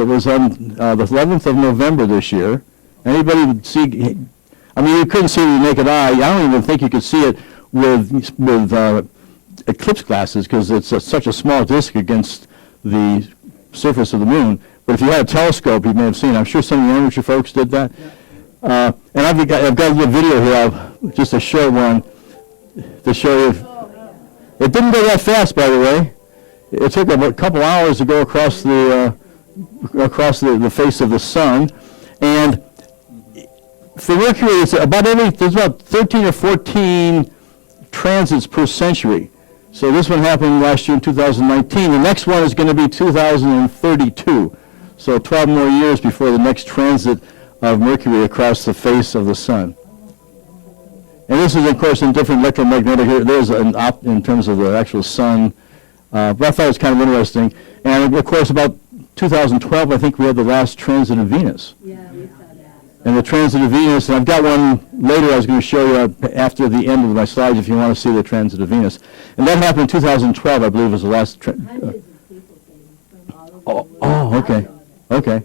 It was on the 11th of November this year. Anybody would see, I mean, you couldn't see it with your naked eye. I don't even think you could see it with eclipse glasses because it's such a small disk against the surface of the moon. But if you had a telescope, you may have seen it. I'm sure some of the amateur folks did that. And I've got a little video here, just a short one, to show you. It didn't go that fast, by the way. It took a couple hours to go across the face of the sun. And for Mercury, it's there's about 13 or 14 transits per century. So this one happened last year in 2019. The next one is going to be 2032. So 12 more years before the next transit of Mercury across the face of the sun. And this is, of course, in different electromagnetic, there's in terms of the actual sun. But I thought it was kind of interesting. And, of course, about 2012, I think we had the last transit of Venus. Yeah, we saw that. And the transit of Venus, and I've got one later I was going to show you after the end of my slides if you want to see the transit of Venus. And that happened in 2012, I believe, was the last okay. Okay.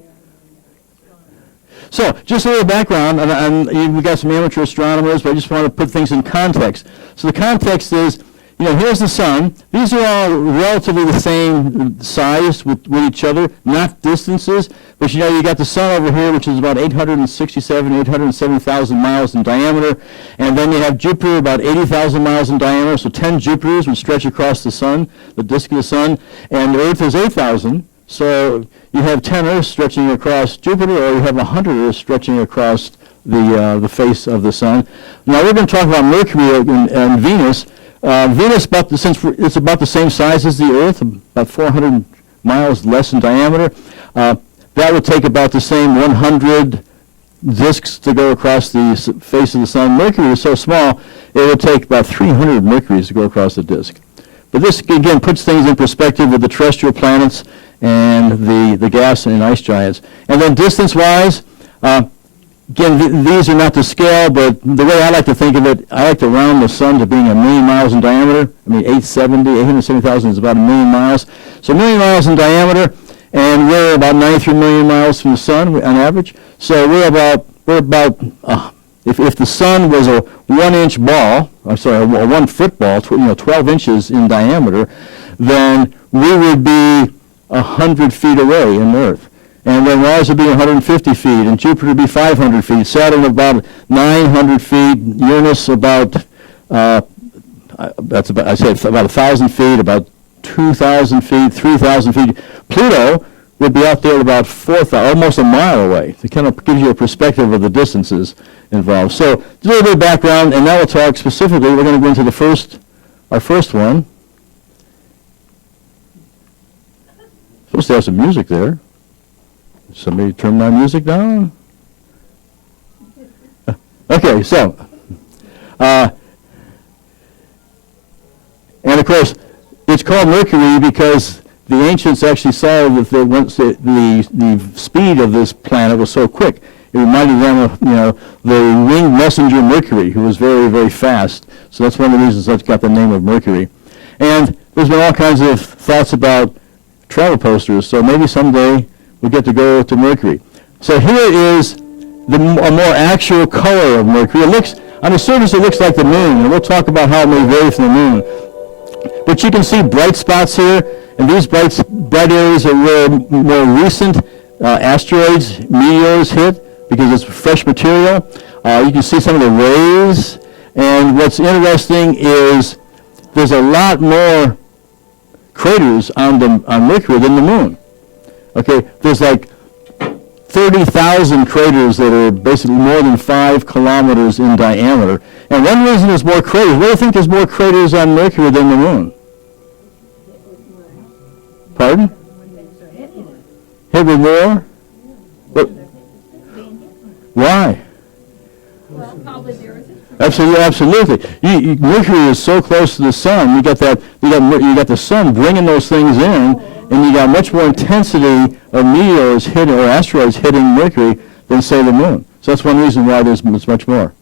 So, just a little background, and we've got some amateur astronomers, but I just want to put things in context. So the context is, here's the sun. These are all relatively the same size with each other, not distances. But you got the sun over here, which is about 870,000 miles in diameter. And then you have Jupiter, about 80,000 miles in diameter. So 10 Jupiters would stretch across the sun, the disk of the sun. And Earth is 8,000. So you have 10 Earths stretching across Jupiter, or you have 100 Earths stretching across the face of the sun. Now we're going to talk about Mercury and Venus. Venus, since it's about the same size as the Earth, about 400 miles less in diameter, that would take about the same 100 disks to go across the face of the sun. Mercury is so small, it would take about 300 Mercuries to go across the disk. But this, again, puts things in perspective with the terrestrial planets and the gas and ice giants. And then distance-wise, again, these are not to scale, but the way I like to think of it, I like to round the sun to being 1 million miles in diameter. 870,000 is about 1 million miles. So 1 million miles in diameter, and we're about 93 million miles from the sun on average. So we're about if the sun was a 1-inch ball, a 1-foot ball, 12 inches in diameter, then we would be 100 feet away in Earth. And then Mars would be 150 feet, and Jupiter would be 500 feet, Saturn about 900 feet, Uranus about, about 1,000 feet, about 2,000 feet, 3,000 feet. Pluto would be out there about 4,000, almost a mile away. It kind of gives you a perspective of the distances involved. So, just a little bit of background, and now we'll talk specifically. We're going to go into our first one. Supposed to have some music there. Somebody turn my music down? Okay, so, and of course, it's called Mercury because the ancients actually saw that the speed of this planet was so quick. It reminded them of, the winged messenger Mercury, who was very, very fast. So that's one of the reasons that's got the name of Mercury. And there's been all kinds of thoughts about travel posters, so maybe someday we get to go to Mercury. So here is a more actual color of Mercury. On the surface it looks like the moon, and we'll talk about how it may vary from the moon. But you can see bright spots here, and these bright areas are where more recent asteroids, meteors hit, because it's fresh material. You can see some of the rays, and what's interesting is there's a lot more craters on Mercury than the moon. Okay, there's like 30,000 craters that are basically more than 5 kilometers in diameter. And one reason there's more craters, what do you think there's more craters on Mercury than the moon? Pardon? Hit with more? What? Why? Well, probably there is. Absolutely. Mercury is so close to the sun. You got the sun bringing those things in, and you got much more intensity of meteors or asteroids hitting Mercury than, say, the moon. So that's one reason why there's much more.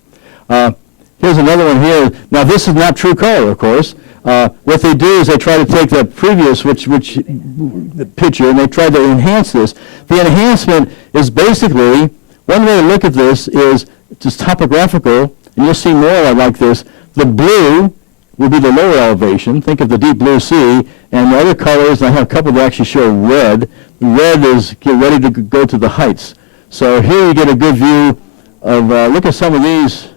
Here's another one here. Now, this is not true color, of course. What they do is they try to take that previous, the picture, and they try to enhance this. The enhancement is basically, one way to look at this is just topographical, and you'll see more like this. The blue will be the lower elevation. Think of the deep blue sea, and the other colors, I have a couple that actually show red. Red is get ready to go to the heights. So here you get a good view of, look at some of these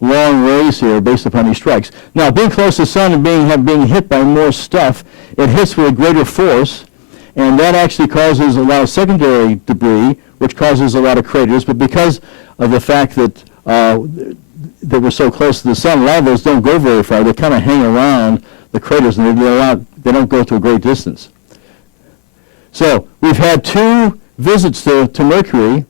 long rays here based upon these strikes. Now, being close to the sun and being hit by more stuff, it hits with a greater force, and that actually causes a lot of secondary debris, which causes a lot of craters. But because of the fact that that we're so close to the sun, a lot of those don't go very far. They kind of hang around the craters, and they don't go to a great distance. So we've had 2 visits to Mercury.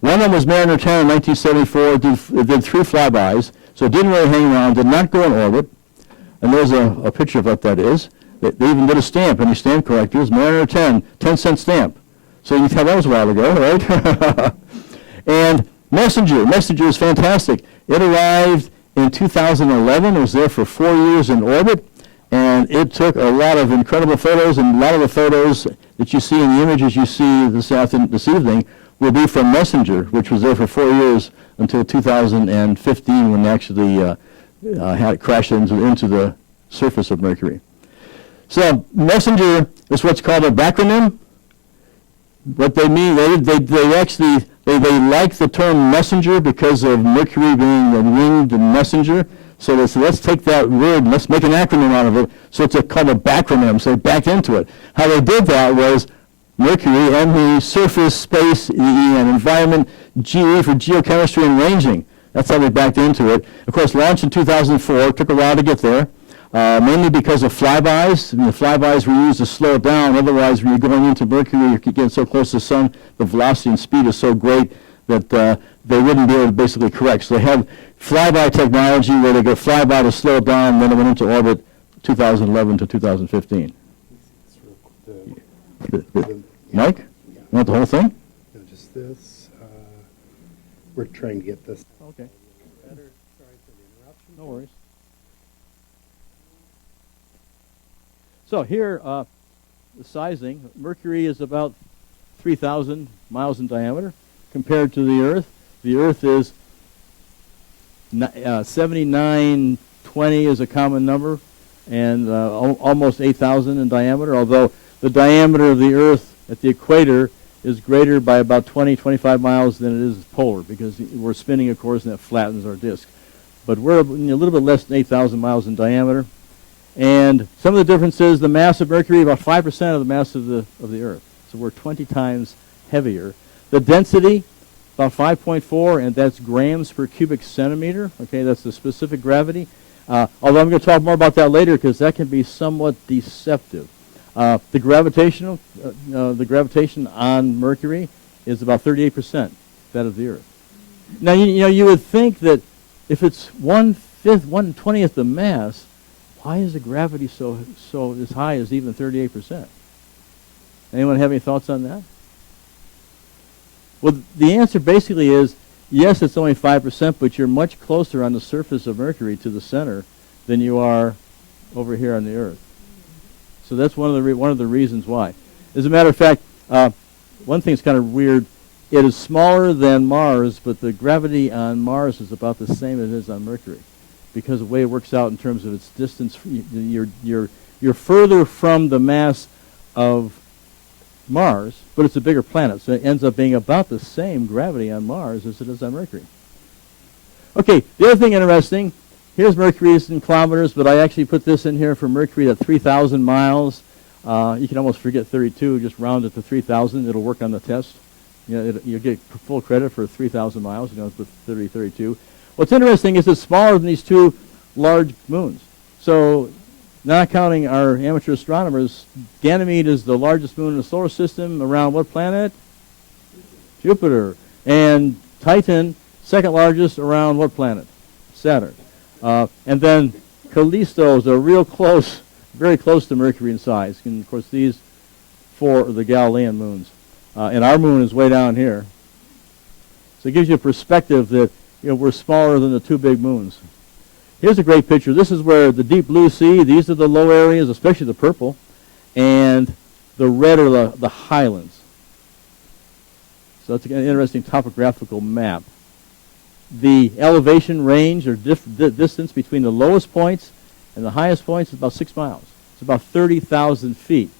One of them was Mariner 10 in 1974. Did 3 flybys, so it didn't really hang around, did not go in orbit. And there's a picture of what that is. They even did a stamp, any stamp collectors, Mariner 10, 10-cent stamp. So you can tell that was a while ago, right? And Messenger is fantastic. It arrived in 2011. It was there for 4 years in orbit, and it took a lot of incredible photos, and a lot of the photos that you see in the images you see this evening will be from Messenger, which was there for 4 years until 2015 when it actually had it crash into the surface of Mercury. So Messenger is what's called a backronym. What they mean, they like the term messenger because of Mercury being a winged messenger. So they said, let's take that word and let's make an acronym out of it. So it's called a backronym. So they backed into it. How they did that was Mercury and the surface, space, and environment, GE for geochemistry and ranging. That's how they backed into it. Of course, launched in 2004. Took a while to get there. Mainly because of flybys. The flybys were used to slow it down. Otherwise, when you're going into Mercury, you're getting so close to the sun, the velocity and speed is so great that they wouldn't be able to basically correct. So they have flyby technology where they go flyby to slow it down, and then it went into orbit 2011 to 2015. Mike? You want the whole thing? No, just this. We're trying to get this. Okay. No worries. So here, the sizing, Mercury is about 3,000 miles in diameter compared to the Earth. The Earth is 7920 is a common number, and almost 8,000 in diameter, although the diameter of the Earth at the equator is greater by about 25 miles than it is polar, because we're spinning, of course, and that flattens our disk. But we're a little bit less than 8,000 miles in diameter. And some of the differences, the mass of Mercury, about 5% of the mass of the Earth. So we're 20 times heavier. The density, about 5.4, and that's grams per cubic centimeter. Okay, that's the specific gravity. Although I'm going to talk more about that later because that can be somewhat deceptive. The gravitation on Mercury is about 38% that of the Earth. Now, you would think that if it's 1/20th the mass, why is the gravity so as high as even 38%? Anyone have any thoughts on that? Well, the answer basically is, yes, it's only 5%, but you're much closer on the surface of Mercury to the center than you are over here on the Earth. So that's one of the reasons why. As a matter of fact, one thing that's kind of weird, it is smaller than Mars, but the gravity on Mars is about the same as it is on Mercury, because of the way it works out in terms of its distance. You're further from the mass of Mars, but it's a bigger planet, so it ends up being about the same gravity on Mars as it is on Mercury. Okay, the other thing interesting, here's Mercury's in kilometers, but I actually put this in here for Mercury at 3,000 miles. You can almost forget 32, just round it to 3,000. It'll work on the test. You'll get full credit for 3,000 miles, with 30, 32. What's interesting is it's smaller than these 2 large moons. So, not counting our amateur astronomers, Ganymede is the largest moon in the solar system. Around what planet? Jupiter. And Titan, second largest, around what planet? Saturn. And then Callisto is real close, very close to Mercury in size. And of course, these 4 are the Galilean moons. And our moon is way down here. So it gives you a perspective that we're smaller than the 2 big moons. Here's a great picture. This is where the deep blue sea, these are the low areas, especially the purple, and the red are the highlands. So it's an interesting topographical map. The elevation range or distance between the lowest points and the highest points is about 6 miles. It's about 30,000 feet,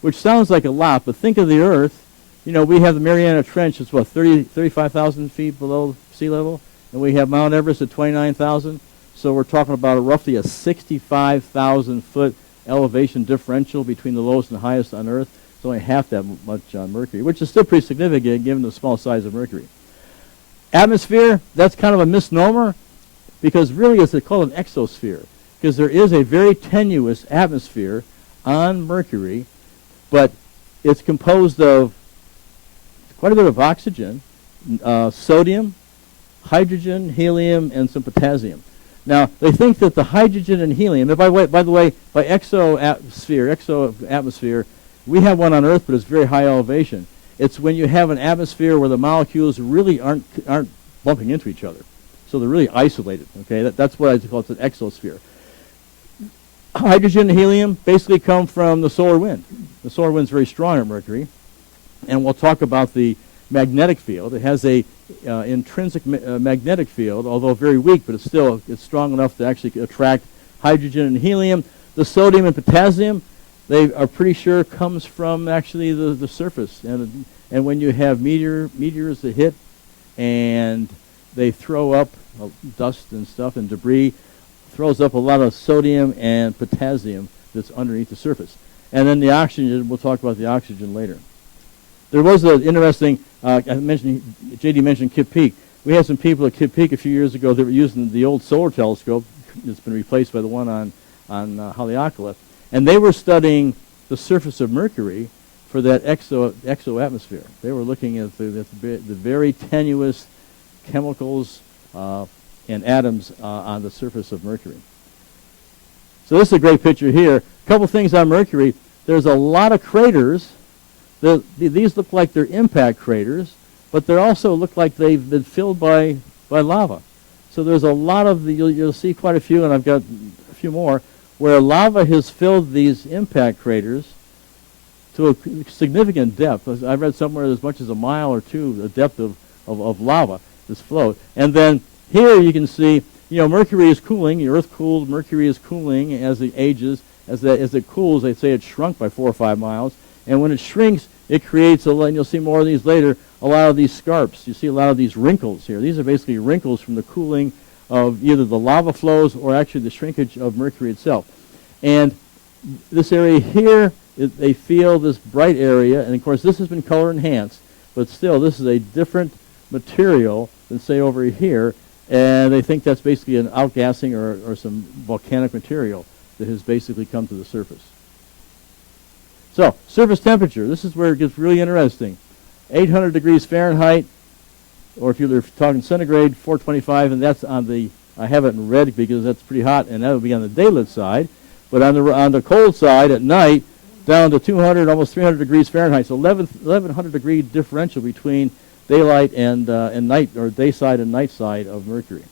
which sounds like a lot, but think of the Earth. You know, we have the Mariana Trench, it's what, 35,000 feet below sea level, and we have Mount Everest at 29,000. So we're talking about roughly a 65,000 foot elevation differential between the lowest and highest on Earth. It's only half that much on Mercury, which is still pretty significant given the small size of Mercury. Atmosphere, that's kind of a misnomer because really it's called an exosphere because there is a very tenuous atmosphere on Mercury, but it's composed of quite a bit of oxygen, sodium, hydrogen, helium, and some potassium. Now, they think that the hydrogen and helium, and by the way, by exoatmosphere, we have one on Earth, but it's very high elevation. It's when you have an atmosphere where the molecules really aren't bumping into each other. So they're really isolated, okay? That's what I call it, an exosphere. Hydrogen and helium basically come from the solar wind. The solar wind's very strong at Mercury. And we'll talk about the magnetic field. It has a intrinsic magnetic field, although very weak, but it's strong enough to actually attract hydrogen and helium. The sodium and potassium, they are pretty sure comes from actually the surface. And when you have meteors that hit and they throw up dust and stuff and debris, throws up a lot of sodium and potassium that's underneath the surface. And then the oxygen, we'll talk about the oxygen later. There was an interesting, J.D. mentioned Kitt Peak. We had some people at Kitt Peak a few years ago that were using the old solar telescope that's been replaced by the one on Haleakala, and they were studying the surface of Mercury for that exoatmosphere. They were looking at the very tenuous chemicals and atoms on the surface of Mercury. So this is a great picture here. A couple things on Mercury. There's a lot of craters. These look like they're impact craters, but they also look like they've been filled by lava. So there's a lot of, you'll see quite a few, and I've got a few more, where lava has filled these impact craters to a significant depth. I've read somewhere as much as a mile or two, the depth of lava that's flowed. And then here you can see, you know, Mercury is cooling. The Earth cooled. Mercury is cooling as it ages. As it cools, they say it's shrunk by 4 or 5 miles. And when it shrinks, it creates, and you'll see more of these later, a lot of these scarps. You see a lot of these wrinkles here. These are basically wrinkles from the cooling of either the lava flows or actually the shrinkage of Mercury itself. And this area here, they feel this bright area, and of course this has been color enhanced, but still this is a different material than say over here, and they think that's basically an outgassing or some volcanic material that has basically come to the surface. So, surface temperature, this is where it gets really interesting. 800 degrees Fahrenheit, or if you're talking centigrade, 425, and that's on the, I have it in red because that's pretty hot, and that would be on the daylit side. But on the cold side, at night, down to 200, almost 300 degrees Fahrenheit. So 1100 degree differential between daylight and night, or day side and night side of Mercury.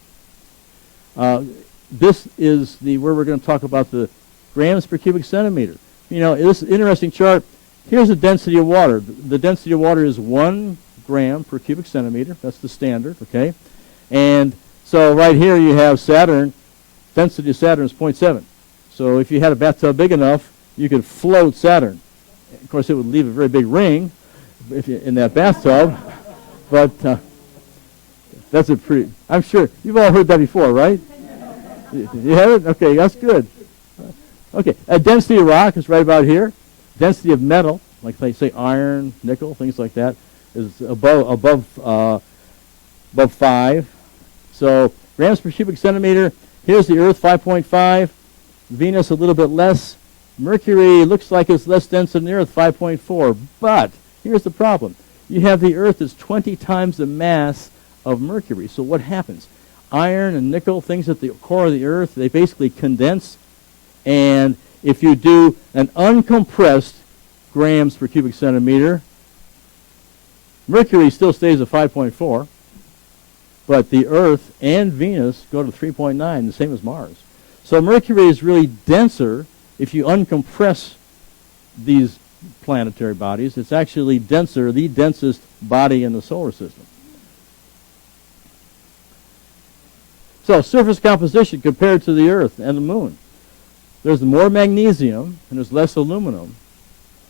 This is where we're going to talk about the grams per cubic centimeter. You know, this interesting chart. Here's the density of water. The density of water is 1 gram per cubic centimeter. That's the standard, okay? And so right here you have Saturn. Density of Saturn is 0.7. So if you had a bathtub big enough, you could float Saturn. Of course, it would leave a very big ring in that bathtub. But that's a pretty, I'm sure, you've all heard that before, right? You have it? Okay, that's good. Okay, density of rock is right about here. Density of metal, like they say iron, nickel, things like that, is above 5. So grams per cubic centimeter. Here's the Earth, 5.5. Venus, a little bit less. Mercury looks like it's less dense than the Earth, 5.4. But here's the problem. You have the Earth is 20 times the mass of Mercury. So what happens? Iron and nickel, things at the core of the Earth, they basically condense. And if you do an uncompressed grams per cubic centimeter, Mercury still stays at 5.4. but the Earth and Venus go to 3.9, the same as Mars. So Mercury is really denser if you uncompress these planetary bodies. It's actually denser, the densest body in the solar system. So surface composition compared to the Earth and the Moon. There's more magnesium and there's less aluminum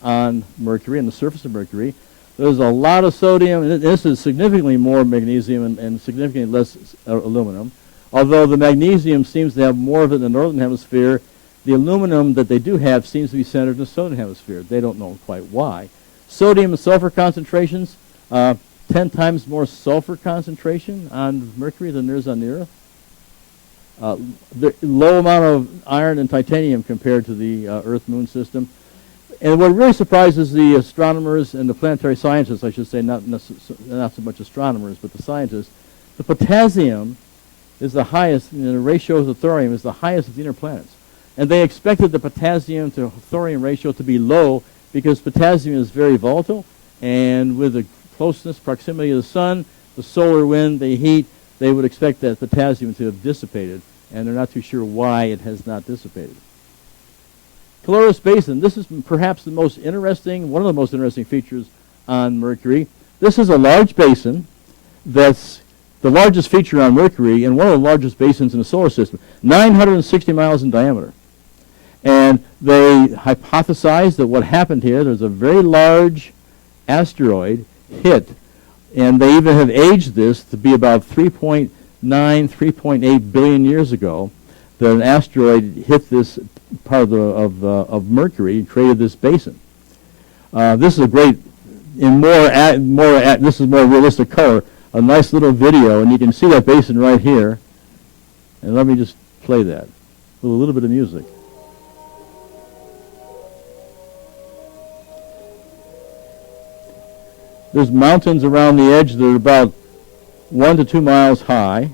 on Mercury, on the surface of Mercury. There's a lot of sodium, and this is significantly more magnesium and significantly less aluminum. Although the magnesium seems to have more of it in the northern hemisphere, the aluminum that they do have seems to be centered in the southern hemisphere. They don't know quite why. Sodium and sulfur concentrations, 10 times more sulfur concentration on Mercury than there is on the Earth. The low amount of iron and titanium compared to the Earth-Moon system. And what really surprises the astronomers and the planetary scientists, I should say, not so much astronomers, but the scientists, the potassium is the highest, and the ratio to thorium is the highest of the inner planets. And they expected the potassium to thorium ratio to be low because potassium is very volatile, and with the closeness, proximity of the sun, the solar wind, the heat, they would expect that potassium to have dissipated, and they're not too sure why it has not dissipated. Caloris Basin, this is perhaps the most interesting, one of the most interesting features on Mercury. This is a large basin that's the largest feature on Mercury and one of the largest basins in the solar system, 960 miles in diameter. And they hypothesized that what happened here, there's a very large asteroid hit, and they even have aged this to be about 3.9, 3.8 billion years ago, that an asteroid hit this part of Mercury and created this basin. This is a great, this is more realistic color, a nice little video, and you can see that basin right here. And let me just play that with a little bit of music. There's mountains around the edge that are about 1 to 2 miles high.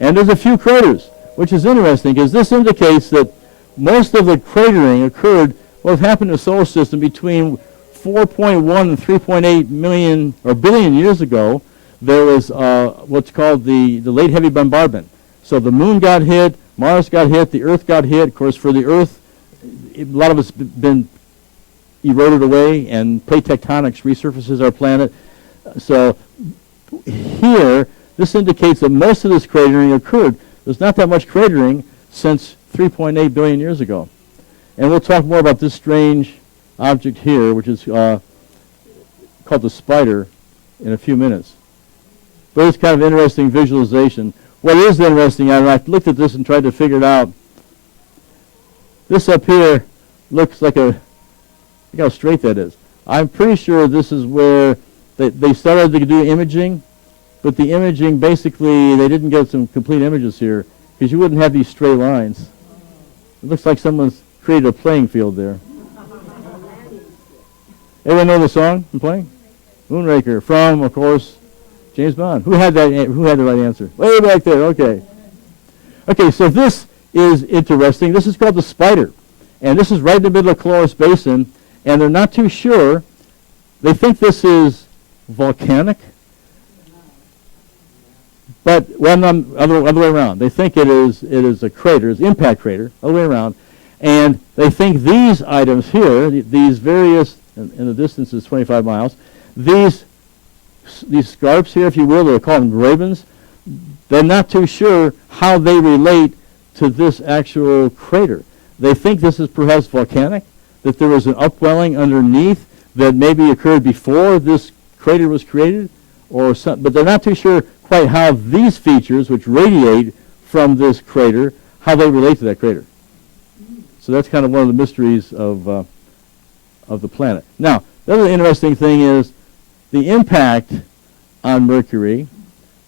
And there's a few craters, which is interesting because this indicates that most of the cratering occurred, what happened in the solar system between 4.1 and 3.8 million or billion years ago. There was what's called the late heavy bombardment. So the moon got hit, Mars got hit, the Earth got hit. Of course, for the Earth, a lot of it's been eroded away, and plate tectonics resurfaces our planet. So here, this indicates that most of this cratering occurred. There's not that much cratering since 3.8 billion years ago. And we'll talk more about this strange object here, which is called the spider, in a few minutes. But it's kind of interesting visualization. What is interesting, I've looked at this and tried to figure it out. This up here looks like look how straight that is. I'm pretty sure this is where they started to do imaging, but the imaging, basically, they didn't get some complete images here, because you wouldn't have these straight lines. It looks like someone's created a playing field there. Everyone know the song I'm playing? Moonraker, from, of course, James Bond. Who had the right answer? Way back there, okay. Okay, so this is interesting. This is called the spider. And this is right in the middle of Caloris Basin, and they're not too sure. They think this is volcanic, but other way around. They think it is a crater, it's an impact crater, other way around, and they think these items here, these various, and the distance is 25 miles, these scarps here, if you will, they're called grabens. They're not too sure how they relate to this actual crater. They think this is perhaps volcanic, that there was an upwelling underneath that maybe occurred before this crater was created, or something, but they're not too sure quite how these features, which radiate from this crater, how they relate to that crater. So that's kind of one of the mysteries of the planet. Now, the other interesting thing is the impact on Mercury.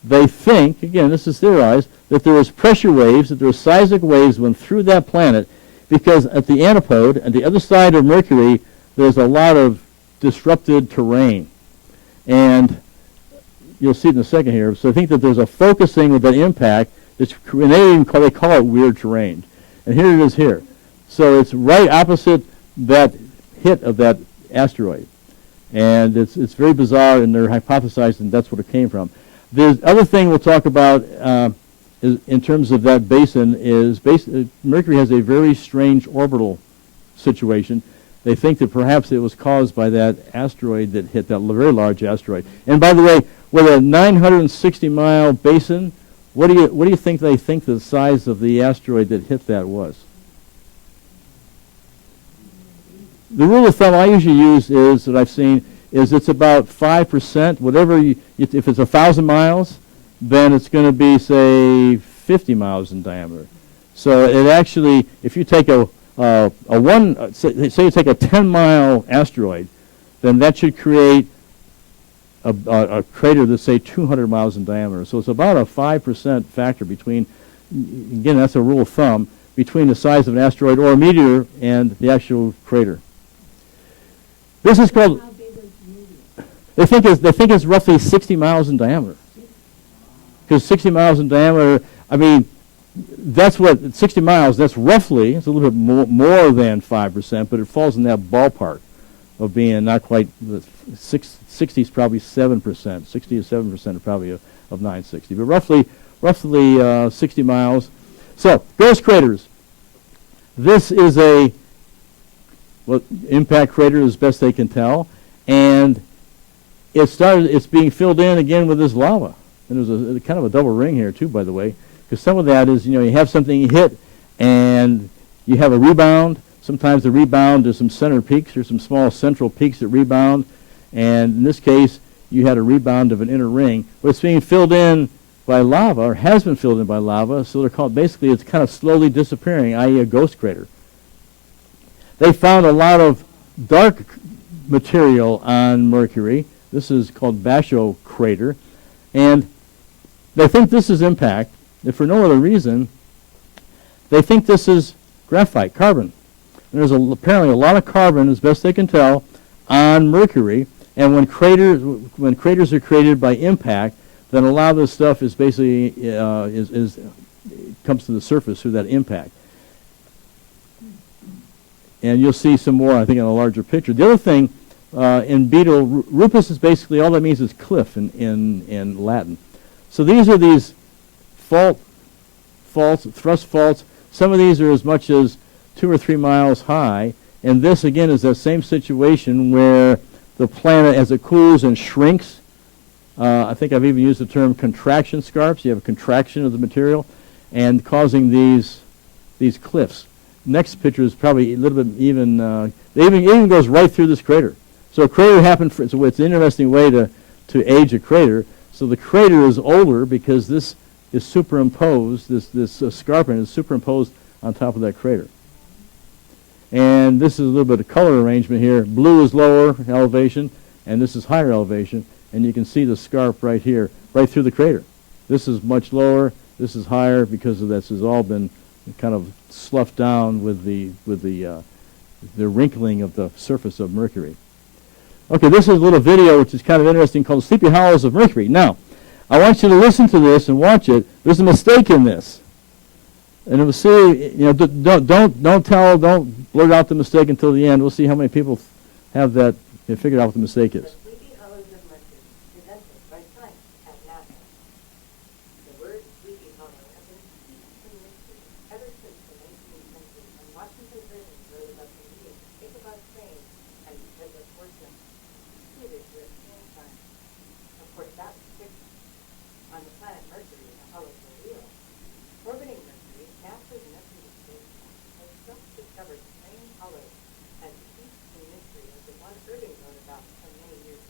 They think, again, this is theorized, that there was pressure waves, that there were seismic waves went through that planet, because at the antipode, at the other side of Mercury, there's a lot of disrupted terrain. And you'll see it in a second here. So I think that there's a focusing with that impact, and they call it weird terrain. And here it is here. So it's right opposite that hit of that asteroid. And it's very bizarre, and they're hypothesizing that's what it came from. The other thing we'll talk about is, in terms of that basin, is Mercury has a very strange orbital situation. They think that perhaps it was caused by that asteroid that hit, that very large asteroid. And by the way, with a 960-mile basin, what do you think they think the size of the asteroid that hit that was? The rule of thumb I usually use is, that I've seen, is it's about 5%. Whatever if it's 1,000 miles, then it's going to be, say, 50 miles in diameter. So it actually, if you take say you take a 10-mile asteroid, then that should create a crater that's, say, 200 miles in diameter. So it's about a 5% factor between, again, that's a rule of thumb, between the size of an asteroid or a meteor and the actual crater. This is called, How big is the meteor? they think it's roughly 60 miles in diameter. Because 60 miles in diameter, I mean, that's what, 60 miles, that's roughly, it's a little bit more than 5%, but it falls in that ballpark of being not quite, 60 is probably 7%, 60 to 7% are probably of 960, but roughly 60 miles. So, ghost craters. This is a impact crater as best they can tell, and it's being filled in again with this lava. And there's a kind of a double ring here too, by the way, because some of that is, you have something hit and you have a rebound. Sometimes the rebound, there's some center peaks, there's some small central peaks that rebound, and in this case you had a rebound of an inner ring, but it's being filled in by lava, or has been filled in by lava, so they're called, basically it's kind of slowly disappearing, i.e. a ghost crater. They found a lot of dark material on Mercury. This is called Basho crater, and they think this is impact, if for no other reason. They think this is graphite, carbon. And there's apparently a lot of carbon, as best they can tell, on Mercury, and when craters are created by impact, then a lot of this stuff is basically comes to the surface through that impact. And you'll see some more, I think, in a larger picture. The other thing, in beetle, rupus is basically, all that means is cliff in Latin. So these are these thrust faults. Some of these are as much as 2 or 3 miles high. And this, again, is that same situation where the planet, as it cools and shrinks, I think I've even used the term contraction scarps. You have a contraction of the material and causing these cliffs. Next picture is probably a little bit even, it even goes right through this crater. So a crater happened, so it's an interesting way to age a crater. So the crater is older because this is superimposed, this escarpment is superimposed on top of that crater. And this is a little bit of color arrangement here. Blue is lower elevation, and this is higher elevation. And you can see the scarp right here, right through the crater. This is much lower, this is higher, because of this has all been kind of sloughed down with the wrinkling of the surface of Mercury. Okay, this is a little video which is kind of interesting called Sleepy Hollows of Mercury. Now, I want you to listen to this and watch it. There's a mistake in this. And we'll see, don't blurt out the mistake until the end. We'll see how many people have that, they figured out what the mistake is. The Sleepy Hollows of Mercury, presented by science at NASA. The word Sleepy Hollow has been steeped in mystery ever since the 19th century, when Washington Irving wrote about the meeting of Ichabod Crane and Edward Horton, suited European science. Of course, that was fiction. On the planet Mercury, the hollows were real. Orbiting Mercury, NASA's Mercury space has just discovered strange hollows and steeped in mystery as the one Irving wrote about so many years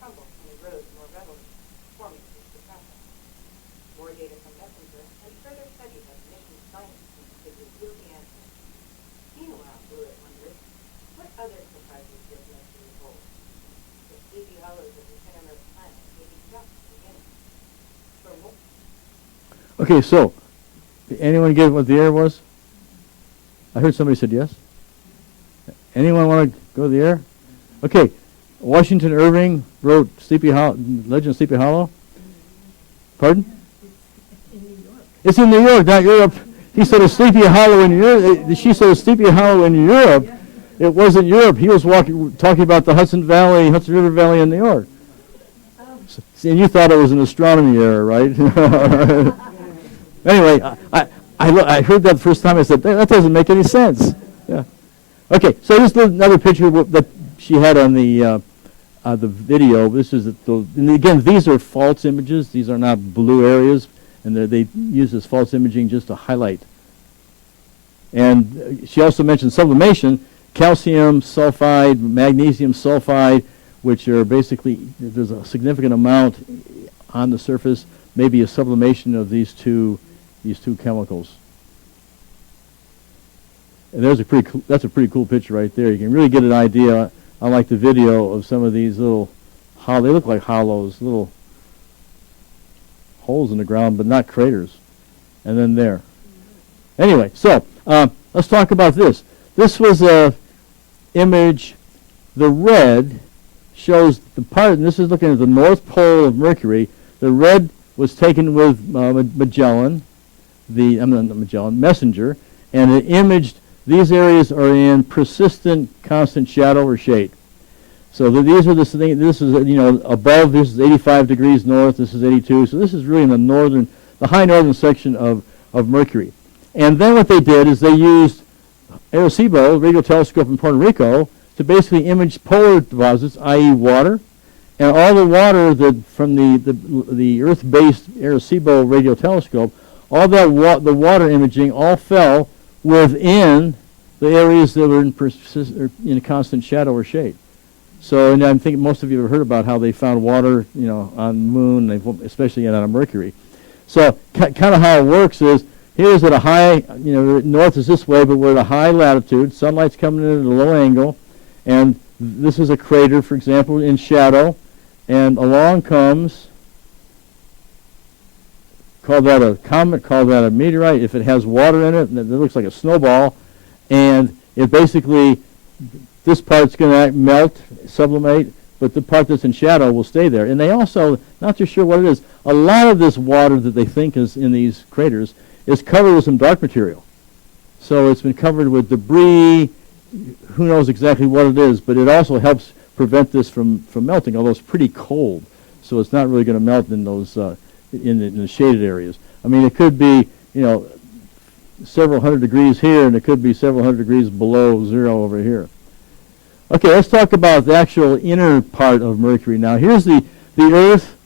crumble and erode more readily, forming the process. More data from Messenger and further studies of mission science could reveal the answer. Meanwhile, Blewett wondered, what other surprises does Mercury hold? The sleepy hollows of the innermost planet may be just the beginning. For more. Okay, so, did anyone get what the air was? I heard somebody said yes. Anyone want to go to the air? Okay, Washington Irving wrote Legend of Sleepy Hollow. Pardon? In New York. It's in New York, not Europe. He said a Sleepy Hollow in Europe. She said a Sleepy Hollow in Europe. It wasn't Europe. He was talking about the Hudson River Valley in New York. And you thought it was an astronomy error, right? Anyway, I heard that the first time. I said, that doesn't make any sense. Yeah. Okay, so this is another picture that she had on the video. This is and again, these are false images. These are not blue areas, and they use this false imaging just to highlight. And she also mentioned sublimation, calcium sulfide, magnesium sulfide, which are basically, there's a significant amount on the surface, maybe a sublimation of these two chemicals. And that's a pretty cool picture right there. You can really get an idea, unlike the video, of some of these little they look like hollows, little holes in the ground, but not craters. And then there. Anyway, so let's talk about this. This was a image. The red shows the part, and this is looking at the North Pole of Mercury. The red was taken with Messenger, and it imaged. These areas are in persistent, constant shadow or shade. So these are the things. This is above. This is 85 degrees north. This is 82. So this is really in the high northern section of Mercury. And then what they did is they used Arecibo radio telescope in Puerto Rico to basically image polar deposits, i.e., water, and all the water that from the Earth-based Arecibo radio telescope, all that the water imaging all fell within the areas that were in constant shadow or shade. So, and I think most of you have heard about how they found water, on the moon, especially on Mercury. So, kind of how it works is, here's at a high, north is this way, but we're at a high latitude. Sunlight's coming in at a low angle, and this is a crater, for example, in shadow, and along comes, call that a comet, call that a meteorite. If it has water in it, it looks like a snowball, and it basically, this part's going to melt, sublimate, but the part that's in shadow will stay there. And they also, not too sure what it is, a lot of this water that they think is in these craters is covered with some dark material. So it's been covered with debris, who knows exactly what it is, but it also helps prevent this from melting, although it's pretty cold. So it's not really going to melt in those in the shaded areas. I mean, it could be, several hundred degrees here, and it could be several hundred degrees below zero over here. Okay, let's talk about the actual inner part of Mercury. Now, here's the Earth.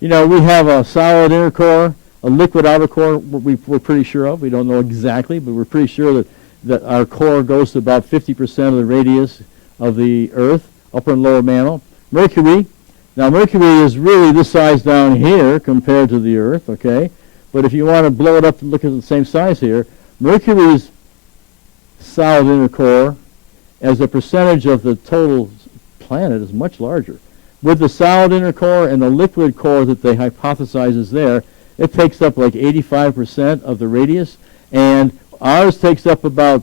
We have a solid inner core, a liquid outer core we're pretty sure of. We don't know exactly, but we're pretty sure that our core goes to about 50% of the radius of the Earth, upper and lower mantle. Mercury. Now, Mercury is really this size down here compared to the Earth, okay? But if you want to blow it up to look at the same size here, Mercury's solid inner core as a percentage of the total planet is much larger. With the solid inner core and the liquid core that they hypothesize is there, it takes up like 85% of the radius, and ours takes up about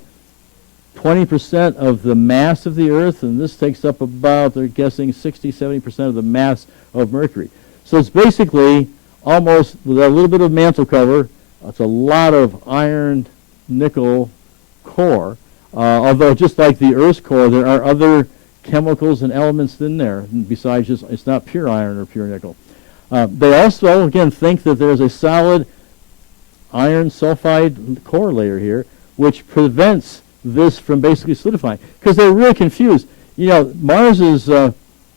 20% of the mass of the Earth, and this takes up about, they're guessing, 60-70% of the mass of Mercury. So it's basically almost, with a little bit of mantle cover, it's a lot of iron, nickel core, although just like the Earth's core, there are other chemicals and elements in there, besides just, it's not pure iron or pure nickel. They also, again, think that there's a solid iron sulfide core layer here, which prevents this from basically solidifying, because they're really confused. Mars is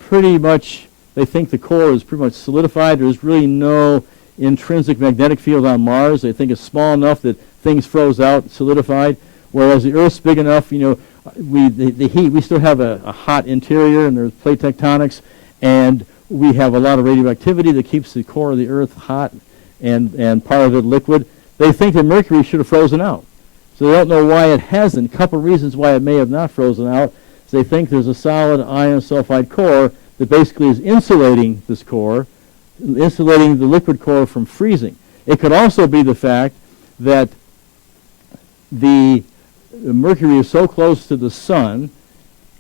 pretty much, they think the core is pretty much solidified. There's really no intrinsic magnetic field on Mars. They think it's small enough that things froze out, solidified, whereas the Earth's big enough, the heat, we still have a hot interior, and there's plate tectonics, and we have a lot of radioactivity that keeps the core of the Earth hot and part of it liquid. They think that Mercury should have frozen out. So they don't know why it hasn't. A couple of reasons why it may have not frozen out is they think there's a solid iron sulfide core that basically is insulating this core, insulating the liquid core from freezing. It could also be the fact that the Mercury is so close to the sun,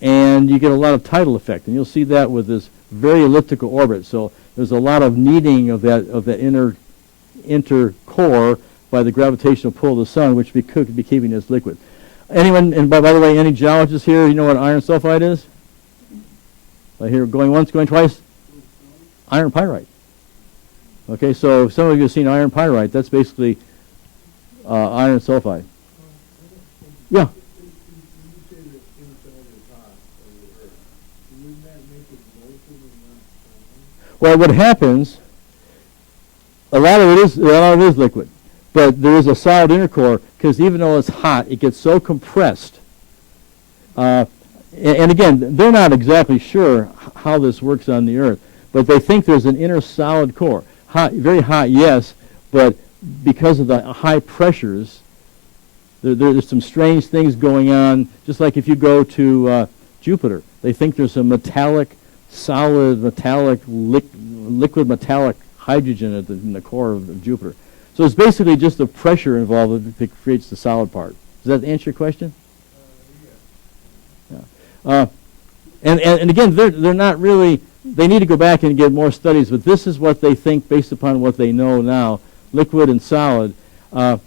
and you get a lot of tidal effect, and you'll see that with this very elliptical orbit. So there's a lot of kneading of that inner core by the gravitational pull of the sun, which could be keeping this liquid. Anyone, and by the way, any geologists here, you know what iron sulfide is? I hear going once, going twice. Iron pyrite. Okay, so if some of you have seen iron pyrite, that's basically iron sulfide. Yeah. Well, what happens, a lot of it is liquid, but there is a solid inner core because even though it's hot, it gets so compressed. And again, they're not exactly sure how this works on the Earth, but they think there's an inner solid core. Hot, very hot, yes, but because of the high pressures, there's some strange things going on. Just like if you go to Jupiter, they think there's a solid metallic, liquid metallic hydrogen in the core of Jupiter. So it's basically just the pressure involved that creates the solid part. Does that answer your question? Yeah. And again, they're not really. They need to go back and get more studies, but this is what they think based upon what they know now, liquid and solid. Now,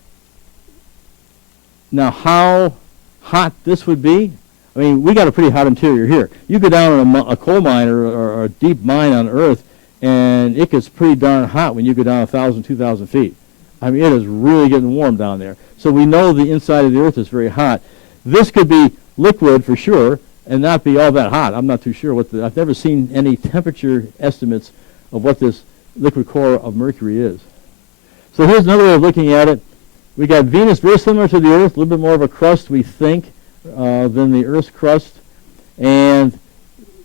how hot this would be? I mean, we got a pretty hot interior here. You go down in a coal mine or a deep mine on Earth, and it gets pretty darn hot when you go down 1,000, 2,000 feet. I mean, it is really getting warm down there. So we know the inside of the Earth is very hot. This could be liquid for sure and not be all that hot. I'm not too sure I've never seen any temperature estimates of what this liquid core of Mercury is. So here's another way of looking at it. We got Venus very similar to the Earth, a little bit more of a crust, we think, than the Earth's crust, and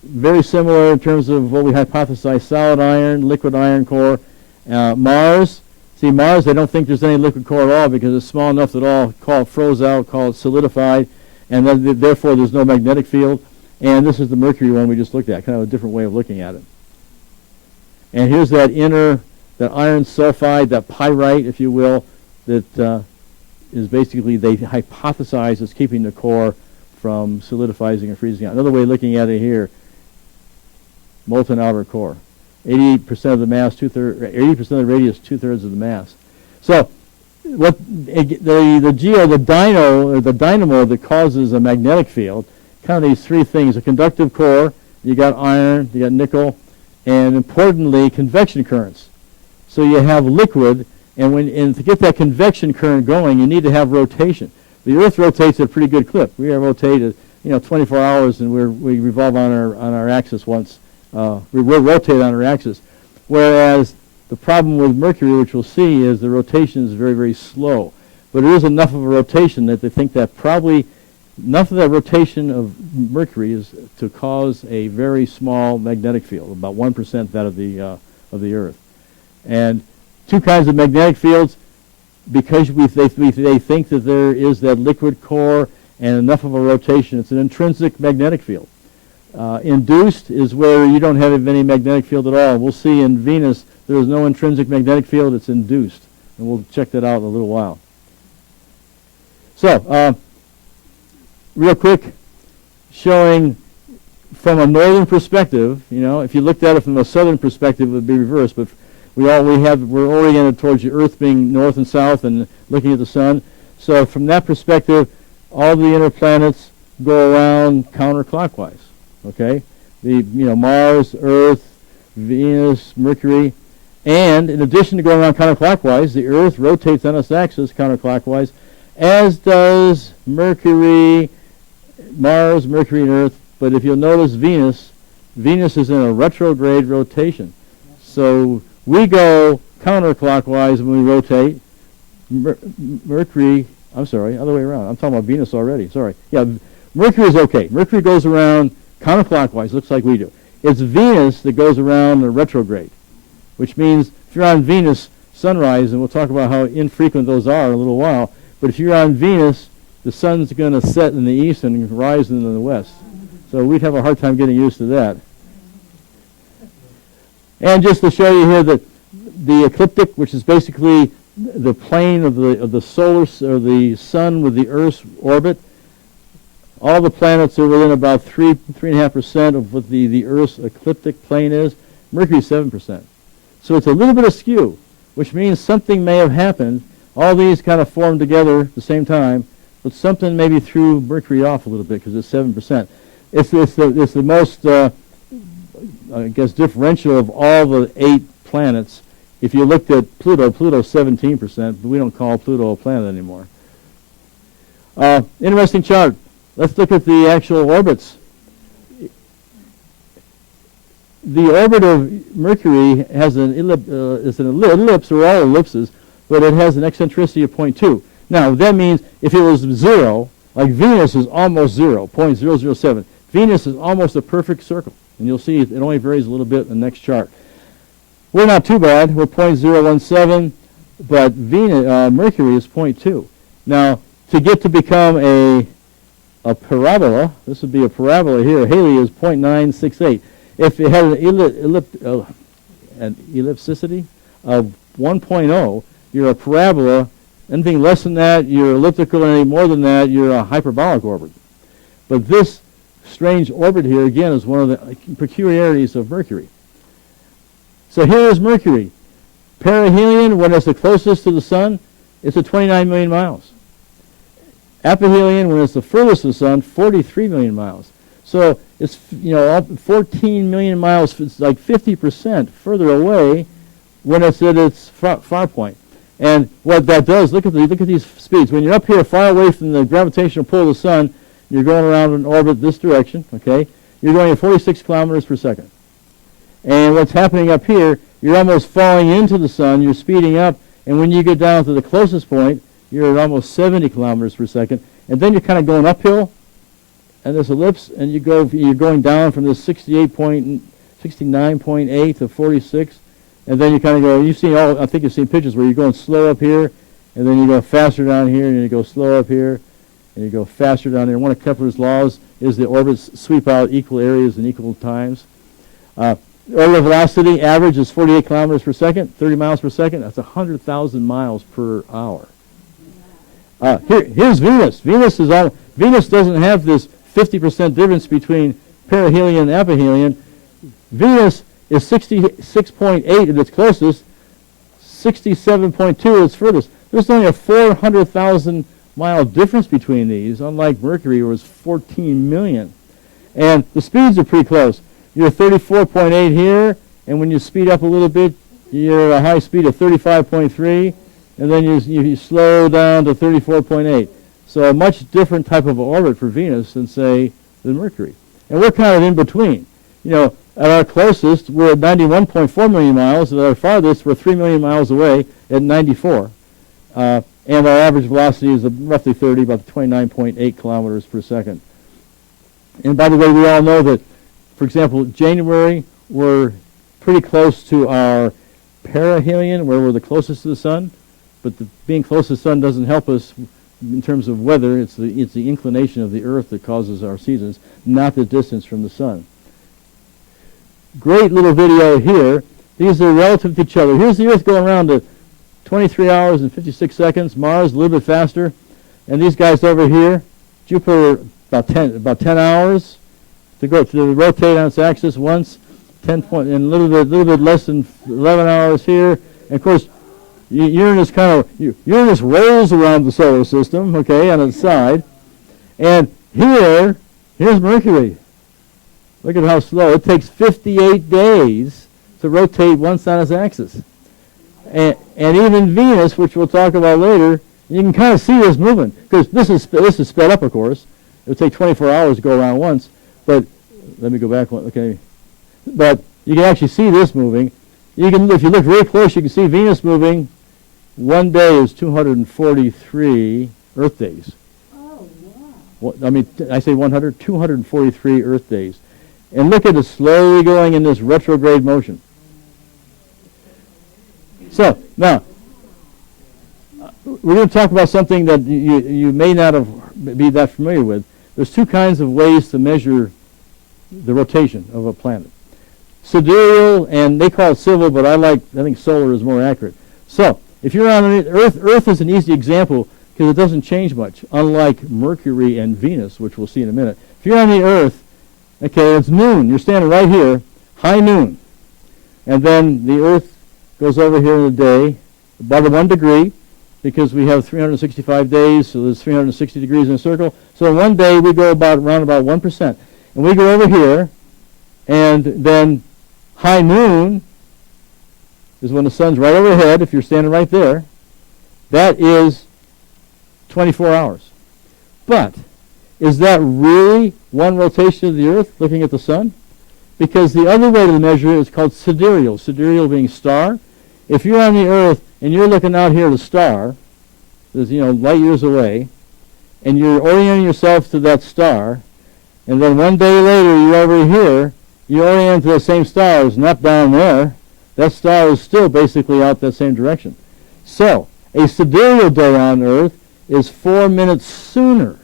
very similar in terms of what we hypothesize, solid iron, liquid iron core. Mars, they don't think there's any liquid core at all because it's small enough that all froze out, call it solidified, and then, therefore there's no magnetic field. And this is the Mercury one we just looked at, kind of a different way of looking at it. And here's that iron sulfide, that pyrite, if you will, that is basically, they hypothesize is keeping the core from solidifying and freezing out. Another way of looking at it here, molten outer core. 88% of the mass, 80% of the radius, 2/3 of the mass. So what the dynamo that causes a magnetic field, kind of these three things: a conductive core, you got iron, you got nickel, and importantly, convection currents. So you have liquid, and to get that convection current going, you need to have rotation. The Earth rotates at a pretty good clip. We rotate at 24 hours, and we revolve on our axis once. We will rotate on our axis. Whereas the problem with Mercury, which we'll see, is the rotation is very, very slow. But there is enough of a rotation that they think that probably enough of that rotation of Mercury is to cause a very small magnetic field, about 1% that of the Earth. And two kinds of magnetic fields, because they think that there is that liquid core and enough of a rotation. It's an intrinsic magnetic field. Induced is where you don't have any magnetic field at all. We'll see in Venus there is no intrinsic magnetic field. It's induced, and we'll check that out in a little while. So, real quick, showing from a northern perspective. If you looked at it from a southern perspective, it would be reversed. But we're oriented towards the Earth being north and south, and looking at the sun. So, from that perspective, all the inner planets go around counterclockwise. Okay, Mars, Earth, Venus, Mercury, and in addition to going around counterclockwise, the Earth rotates on its axis counterclockwise, as does Mercury, Mars, Mercury, and Earth. But if you'll notice, Venus is in a retrograde rotation. So we go counterclockwise when we rotate. Mercury, I'm sorry, other way around. I'm talking about Venus already. Sorry. Yeah, Mercury is okay. Mercury goes around counterclockwise, looks like we do. It's Venus that goes around the retrograde, which means if you're on Venus sunrise, and we'll talk about how infrequent those are in a little while, but if you're on Venus, the sun's going to set in the east and rise in the west. So we'd have a hard time getting used to that. And just to show you here that the ecliptic, which is basically the plane of the solar or the sun with the Earth's orbit, all the planets are within about 3.5% of what the Earth's ecliptic plane is. Mercury 7%. So it's a little bit askew, which means something may have happened. All these kind of formed together at the same time, but something maybe threw Mercury off a little bit because it's 7%. It's the most, I guess, differential of all the 8 planets. If you looked at Pluto, Pluto's 17%, but we don't call Pluto a planet anymore. Interesting chart. Let's look at the actual orbits. The orbit of Mercury has an ellipse, or all ellipses, but it has an eccentricity of 0.2. Now, that means if it was 0, like Venus is almost 0, 0.007. Venus is almost a perfect circle. And you'll see it only varies a little bit in the next chart. We're not too bad. We're 0.017, but Mercury is 0.2. Now, to get to become a parabola, this would be a parabola here. Haley is 0.968. If it had an ellipticity of 1.0, you're a parabola. Anything less than that, you're elliptical, and anything more than that, you're a hyperbolic orbit. But this strange orbit here, again, is one of the peculiarities of Mercury. So here is Mercury. Perihelion, when it's the closest to the sun, it's at 29 million miles. Aphelion, when it's the furthest to the sun, 43 million miles. So it's 14 million miles, it's like 50% further away when it's at its far point. And what that does, look at these speeds. When you're up here far away from the gravitational pull of the sun, you're going around in orbit this direction, okay? You're going at 46 kilometers per second. And what's happening up here, you're almost falling into the sun, you're speeding up, and when you get down to the closest point, you're at almost 70 kilometers per second. And then you're kind of going uphill, and this ellipse, and you're going down from this 69.8 to 46, and then you kind of go, I think you've seen pictures where you're going slow up here, and then you go faster down here, and you go slow up here, and you go faster down there. One of Kepler's laws is the orbits sweep out equal areas in equal times. Orbital velocity average is 48 kilometers per second, 30 miles per second. That's 100,000 miles per hour. Here's Venus. Venus doesn't have this 50% difference between perihelion and aphelion. Venus is 66.8 at its closest, 67.2 at its furthest. There's only a 400,000 mile difference between these, unlike Mercury, where it's 14 million. And the speeds are pretty close. You're 34.8 here, and when you speed up a little bit, you're at a high speed of 35.3, and then you slow down to 34.8. So a much different type of orbit for Venus than Mercury. And we're kind of in between. At our closest, we're at 91.4 million miles. At our farthest, we're 3 million miles away at 94. And our average velocity is roughly 30, about 29.8 kilometers per second. And by the way, we all know that, for example, January, we're pretty close to our perihelion, where we're the closest to the sun. But being close to the sun doesn't help us in terms of weather. It's the inclination of the Earth that causes our seasons, not the distance from the sun. Great little video here. These are relative to each other. Here's the Earth going around at 23 hours and 56 seconds. Mars a little bit faster. And these guys over here, Jupiter about 10 hours to rotate on its axis once, and a little bit less than 11 hours here. And of course, Uranus rolls around the solar system, okay, on its side. And here's Mercury. Look at how slow. It takes 58 days to rotate once on its axis. And even Venus, which we'll talk about later, you can kind of see this moving, because this is sped up, of course. It would take 24 hours to go around once. But let me go back one, okay. But you can actually see this moving. If you look very close, you can see Venus moving. One day is 243 Earth days. Oh, wow. I say 243 Earth days. And look at it slowly going in this retrograde motion. So, now, we're going to talk about something that you may not be that familiar with. There's two kinds of ways to measure the rotation of a planet. Sidereal, and they call it civil, but I think solar is more accurate. So, if you're on Earth is an easy example because it doesn't change much, unlike Mercury and Venus, which we'll see in a minute. If you're on the Earth, okay, it's noon. You're standing right here, high noon. And then the Earth goes over here in the day, about 1 degree, because we have 365 days, so there's 360 degrees in a circle. So in one day, we go around about 1%. And we go over here, and then high noon is when the sun's right overhead, if you're standing right there. That is 24 hours. But is that really one rotation of the Earth, looking at the sun? Because the other way to measure it is called sidereal, sidereal being star. If you're on the Earth and you're looking out here at a star, there's, light years away, and you're orienting yourself to that star, and then one day later you're over here, you orient to the same star, it's not down there. That star is still basically out that same direction. So, a sidereal day on Earth is 4 minutes sooner.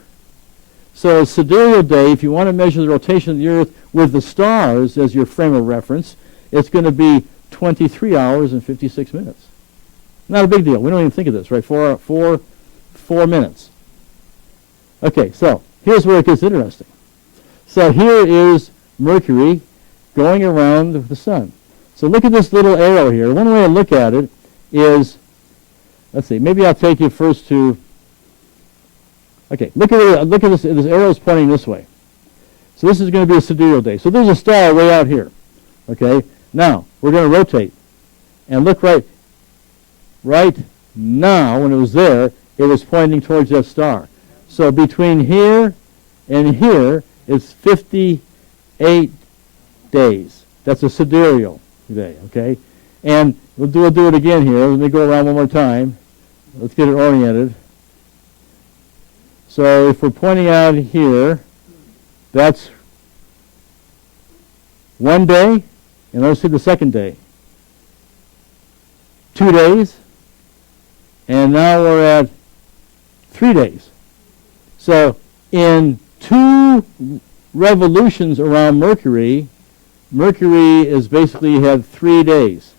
So a sidereal day, if you want to measure the rotation of the Earth with the stars as your frame of reference, it's going to be 23 hours and 56 minutes. Not a big deal. We don't even think of this, right? 4 minutes. Okay, so here's where it gets interesting. So here is Mercury going around the sun. So look at this little arrow here. One way to look at it is, let's see, maybe I'll take you first to, okay, look at this arrow is pointing this way. So this is going to be a sidereal day. So there's a star way out here. Okay, now we're going to rotate. And look right now, when it was there, it was pointing towards that star. So between here and here is 58 days. That's a sidereal day, okay? And we'll do it again here. Let me go around one more time. Let's get it oriented. So if we're pointing out here, that's 1 day, and let's see the second day. 2 days, and now we're at 3 days. So in 2 revolutions around Mercury, Mercury is basically had 3 days.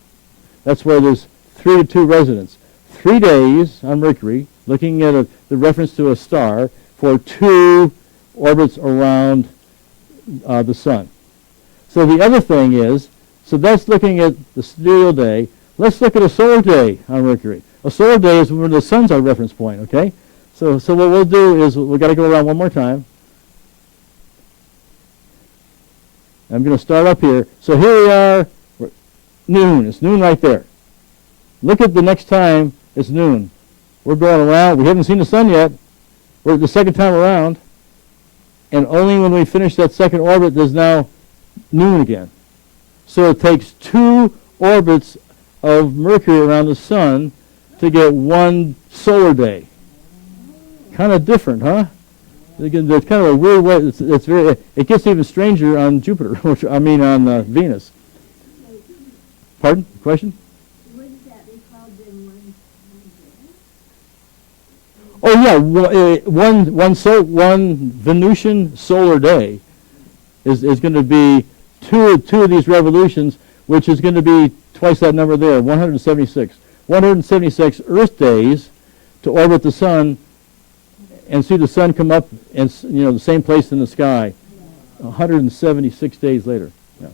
That's where there's 3 to 2 residents. 3 days on Mercury, looking at the reference to a star, for 2 orbits around the sun. So the other thing is, so that's looking at the sidereal day. Let's look at a solar day on Mercury. A solar day is when the sun's our reference point, okay? So what we'll do is we've got to go around one more time. I'm going to start up here. So here we are, noon. It's noon right there. Look at the next time it's noon. We're going around. We haven't seen the sun yet. We're the second time around. And only when we finish that second orbit, there's now noon again. So it takes 2 orbits of Mercury around the sun to get 1 solar day. Kind of different, huh? It's kind of a weird way. It's very. It gets even stranger on Jupiter, on Venus. Pardon? Question? Wouldn't that be called then one day? Oh yeah, one Venusian solar day is going to be two of these revolutions, which is going to be twice that number there, 176. 176 Earth days to orbit the sun and see the sun come up and the same place in the sky. 176 days later. Yeah.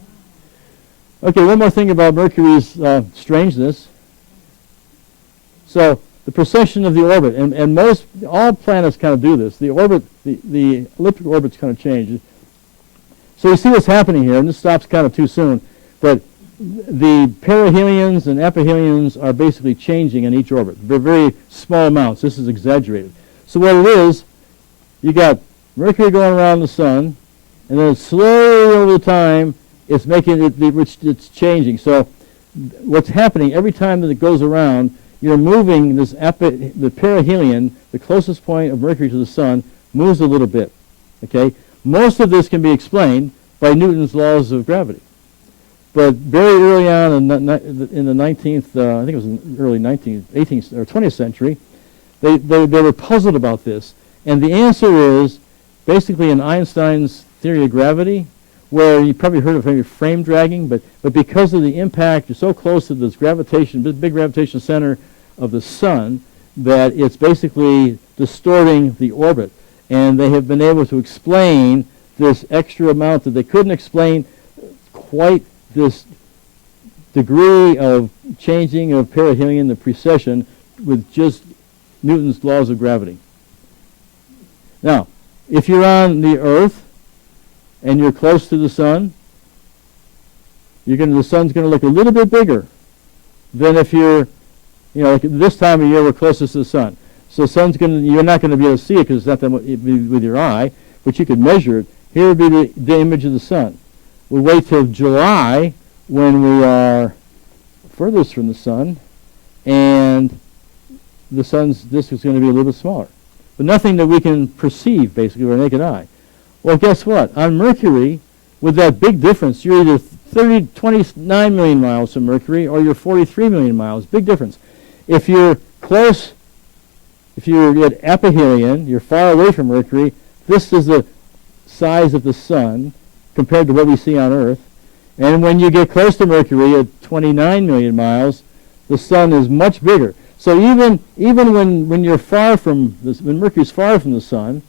Okay, one more thing about Mercury's strangeness. So the precession of the orbit, and all planets kind of do this. The orbit, the elliptic orbits kind of change. So you see what's happening here, and this stops kind of too soon, that the perihelions and aphelions are basically changing in each orbit. They're very small amounts. This is exaggerated. So what it is, you got Mercury going around the sun, and then slowly over the time, it's making it's changing. So what's happening every time that it goes around, you're moving the perihelion, the closest point of Mercury to the sun, moves a little bit. Okay, most of this can be explained by Newton's laws of gravity. But very early on in the 19th, I think it was in early 19th, 18th, or 20th century, they were puzzled about this. And the answer is basically in Einstein's theory of gravity, where you probably heard of maybe frame dragging, but because of the impact, you're so close to this big gravitational center of the sun, that it's basically distorting the orbit. And they have been able to explain this extra amount that they couldn't explain quite this degree of changing of perihelion, the precession, with just Newton's laws of gravity. Now, if you're on the Earth and you're close to the sun, the sun's going to look a little bit bigger than if you're, like this time of year we're closest to the sun. So you're not going to be able to see it because it's not that much with your eye, but you could measure it. Here would be the image of the sun. We wait till July when we are furthest from the sun, and the sun's disk is going to be a little bit smaller. But nothing that we can perceive, basically, with our naked eye. Well, guess what? On Mercury, with that big difference, you're either 29 million miles from Mercury or you're 43 million miles. Big difference. If you're close, if you're at aphelion, you're far away from Mercury, this is the size of the sun compared to what we see on Earth. And when you get close to Mercury at 29 million miles, the sun is much bigger. So even when you're far from when Mercury's far from the sun,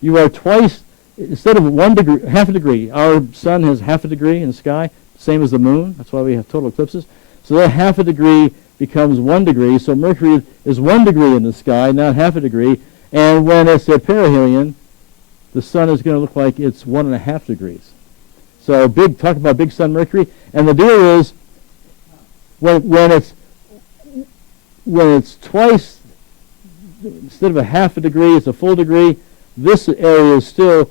you are twice, instead of 1 degree, half a degree. Our sun has half a degree in the sky, same as the moon. That's why we have total eclipses. So that half a degree becomes 1 degree. So Mercury is 1 degree in the sky, not half a degree. And when it's at perihelion, the sun is going to look like it's 1.5 degrees. So talk about big sun Mercury. And the deal is, when it's twice, instead of a half a degree, it's a full degree. This area still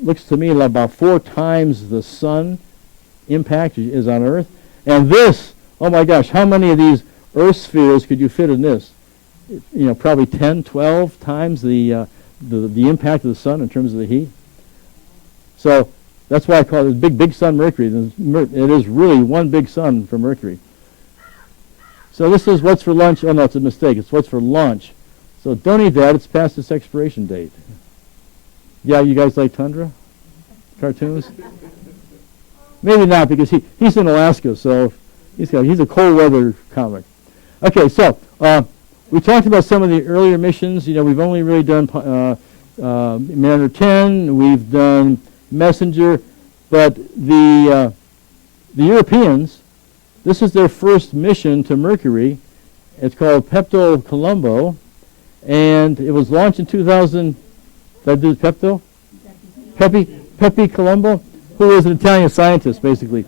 looks to me like about 4 times the sun impact is on Earth. And this, oh my gosh, how many of these Earth spheres could you fit in this? Probably 10, 12 times the impact of the sun in terms of the heat. So that's why I call it big sun Mercury. It is really one big sun for Mercury. So this is what's for lunch. Oh no, it's a mistake. It's what's for lunch. So don't eat that. It's past its expiration date. Yeah, you guys like Tundra cartoons? Maybe not, because he's in Alaska, so he's a cold weather comic. Okay, so we talked about some of the earlier missions. We've only really done Mariner 10. We've done Messenger, but the Europeans, this is their first mission to Mercury. It's called Pepto Colombo, and it was launched in 2000. Did I do Pepto? Pepe Colombo, who was an Italian scientist, basically.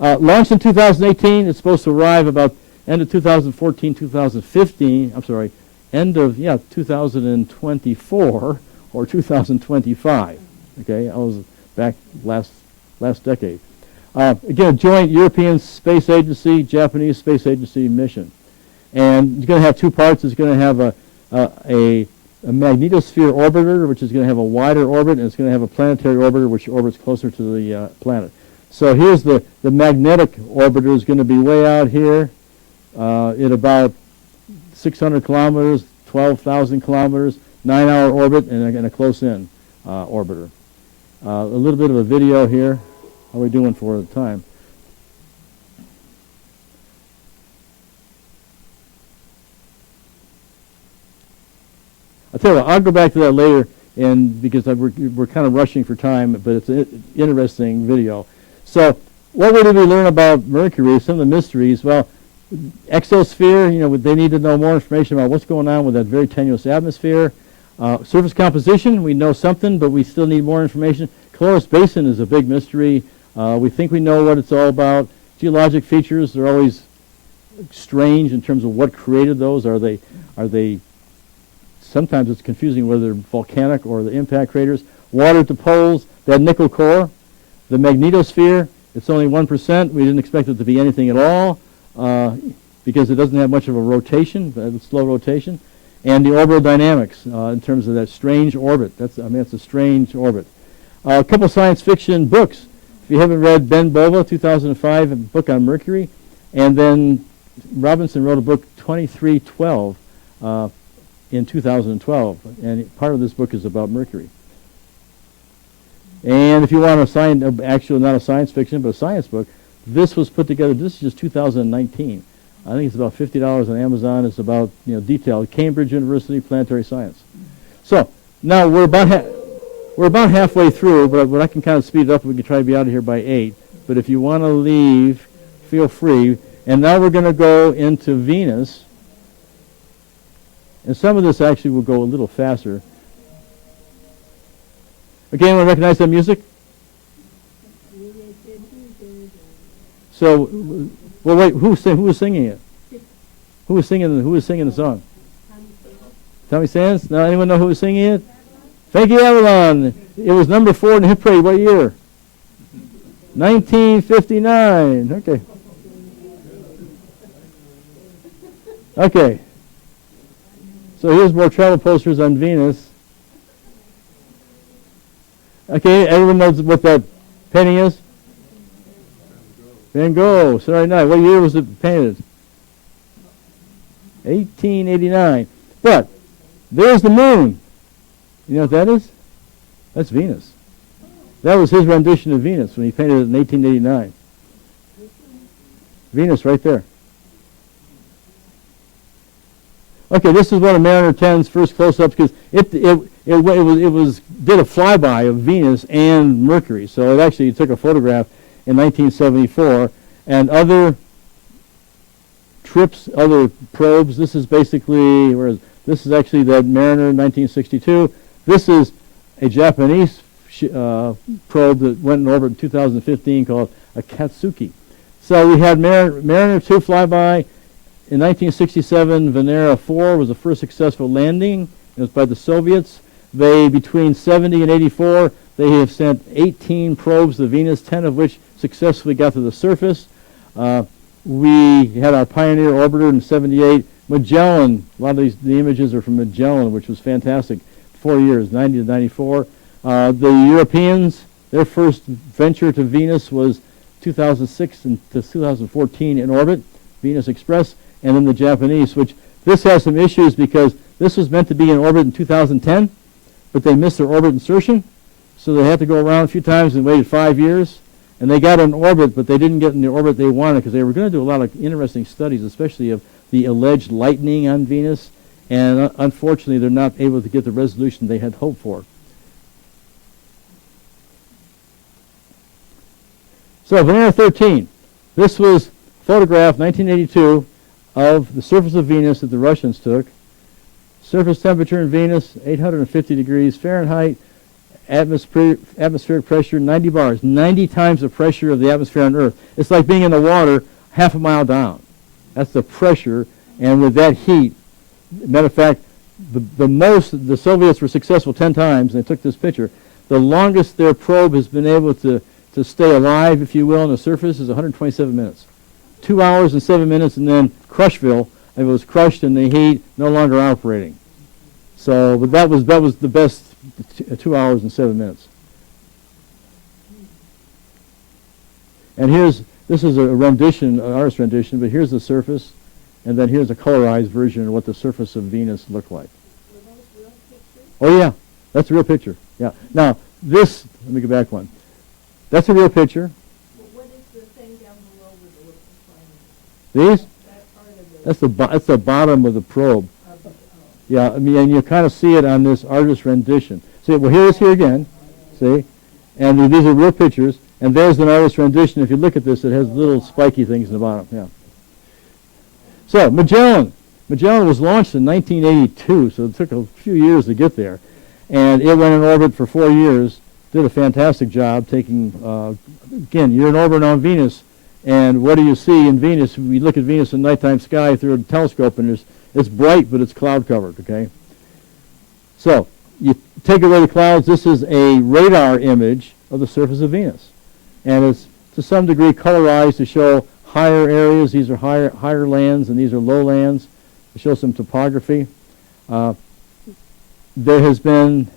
Launched in 2018. It's supposed to arrive about end of 2014, 2015. I'm sorry, end of 2024 or 2025. Okay, I was back last decade. Again, joint European Space Agency, Japanese Space Agency mission. And it's going to have 2 parts. It's going to have a magnetosphere orbiter, which is going to have a wider orbit, and it's going to have a planetary orbiter, which orbits closer to the planet. So here's the magnetic orbiter is going to be way out here at about 600 kilometers, 12,000 kilometers, 9-hour orbit, and a close-in orbiter. A little bit of a video here. How are we doing for the time? I'll tell you what, I'll go back to that later, and because we're kind of rushing for time, but it's an interesting video. So what did we learn about Mercury, some of the mysteries? Well, exosphere, they need to know more information about what's going on with that very tenuous atmosphere. Surface composition, we know something, but we still need more information. Caloris Basin is a big mystery. We think we know what it's all about. Geologic features are always strange in terms of what created those. Are they? Sometimes it's confusing whether they're volcanic or the impact craters. Water at the poles, that nickel core. The magnetosphere, it's only 1%. We didn't expect it to be anything at all because it doesn't have much of a rotation, a slow rotation. And the orbital dynamics in terms of that strange orbit. It's a strange orbit. A couple science fiction books. If you haven't read Ben Bova, 2005, a book on Mercury, and then Robinson wrote a book, 2312, in 2012, and part of this book is about Mercury. And if you want a science, actually not a science fiction, but a science book, this was put together. This is just 2019. I think it's about $50 on Amazon. It's about, detailed Cambridge University planetary science. So now we're about halfway through, but I can kind of speed it up. We can try to be out of here by 8. But if you want to leave, feel free. And now we're going to go into Venus. And some of this actually will go a little faster. Okay, anyone recognize that music? So, well, wait, who was singing it? Who was singing the song? Tommy Sands? Now, anyone know who was singing it? Thank you, Avalon. It was number 4 in the hit parade. What year? 1959. Okay. Okay. So here's more travel posters on Venus. Okay, everyone knows what that painting is? Van Gogh, Saturday Night. What year was it painted? 1889. But there's the moon. You know what that is? That's Venus. That was his rendition of Venus when he painted it in 1889. Venus right there. Okay, this is one of Mariner 10's first close-ups because it did a flyby of Venus and Mercury. So it actually took a photograph in 1974, and other trips, other probes. This is basically this is actually that Mariner 1962. This is a Japanese probe that went in orbit in 2015 called Akatsuki. So we had Mariner 2 flyby. In 1967, VENERA 4 was the first successful landing. It was by the Soviets. Between 70 and 84, they have sent 18 probes to Venus, 10 of which successfully got to the surface. We had our Pioneer orbiter in 78. Magellan, a lot of the images are from Magellan, which was fantastic. 4 years, 90 to 94. The Europeans, their first venture to Venus was 2006 to 2014 in orbit, Venus Express. And then the Japanese, which this has some issues because this was meant to be in orbit in 2010, but they missed their orbit insertion, so they had to go around a few times and waited 5 years. And they got in orbit, but they didn't get in the orbit they wanted because they were going to do a lot of interesting studies, especially of the alleged lightning on Venus. And unfortunately, they're not able to get the resolution they had hoped for. So VENERA 13. This was photographed 1982 of the surface of Venus that the Russians took. Surface temperature in Venus, 850 degrees Fahrenheit. Atmospheric pressure, 90 bars. 90 times the pressure of the atmosphere on Earth. It's like being in the water half a mile down. That's the pressure. And with that heat, matter of fact, the Soviets were successful 10 times, and they took this picture. The longest their probe has been able to stay alive, if you will, on the surface is 127 minutes. 2 hours and 7 minutes, and then Crushville, it was crushed in the heat, no longer operating. So, but that was the best 2 hours and 7 minutes. And this is a rendition, an artist rendition, but here's the surface, and then here's a colorized version of what the surface of Venus looked like. Were those real pictures? Oh yeah, that's a real picture. Yeah. Now this, let me go back one. That's a real picture. What is the thing down below with the little flame? These? That part of the... That's the bottom of the probe. Yeah, I mean, and you kind of see it on this artist rendition. See, well, here it is here again. See? And these are real pictures. And there's an artist rendition. If you look at this, it has little spiky things in the bottom. Yeah. So, Magellan. Magellan was launched in 1982, so it took a few years to get there. And it went in orbit for 4 years. Did a fantastic job taking, again, you're in orbit on Venus. And what do you see in Venus? We look at Venus in nighttime sky through a telescope, and it's bright, but it's cloud covered, okay? So, you take away the clouds. This is a radar image of the surface of Venus. And it's to some degree colorized to show higher areas. These are higher lands, and these are low lands, to show some topography. There has been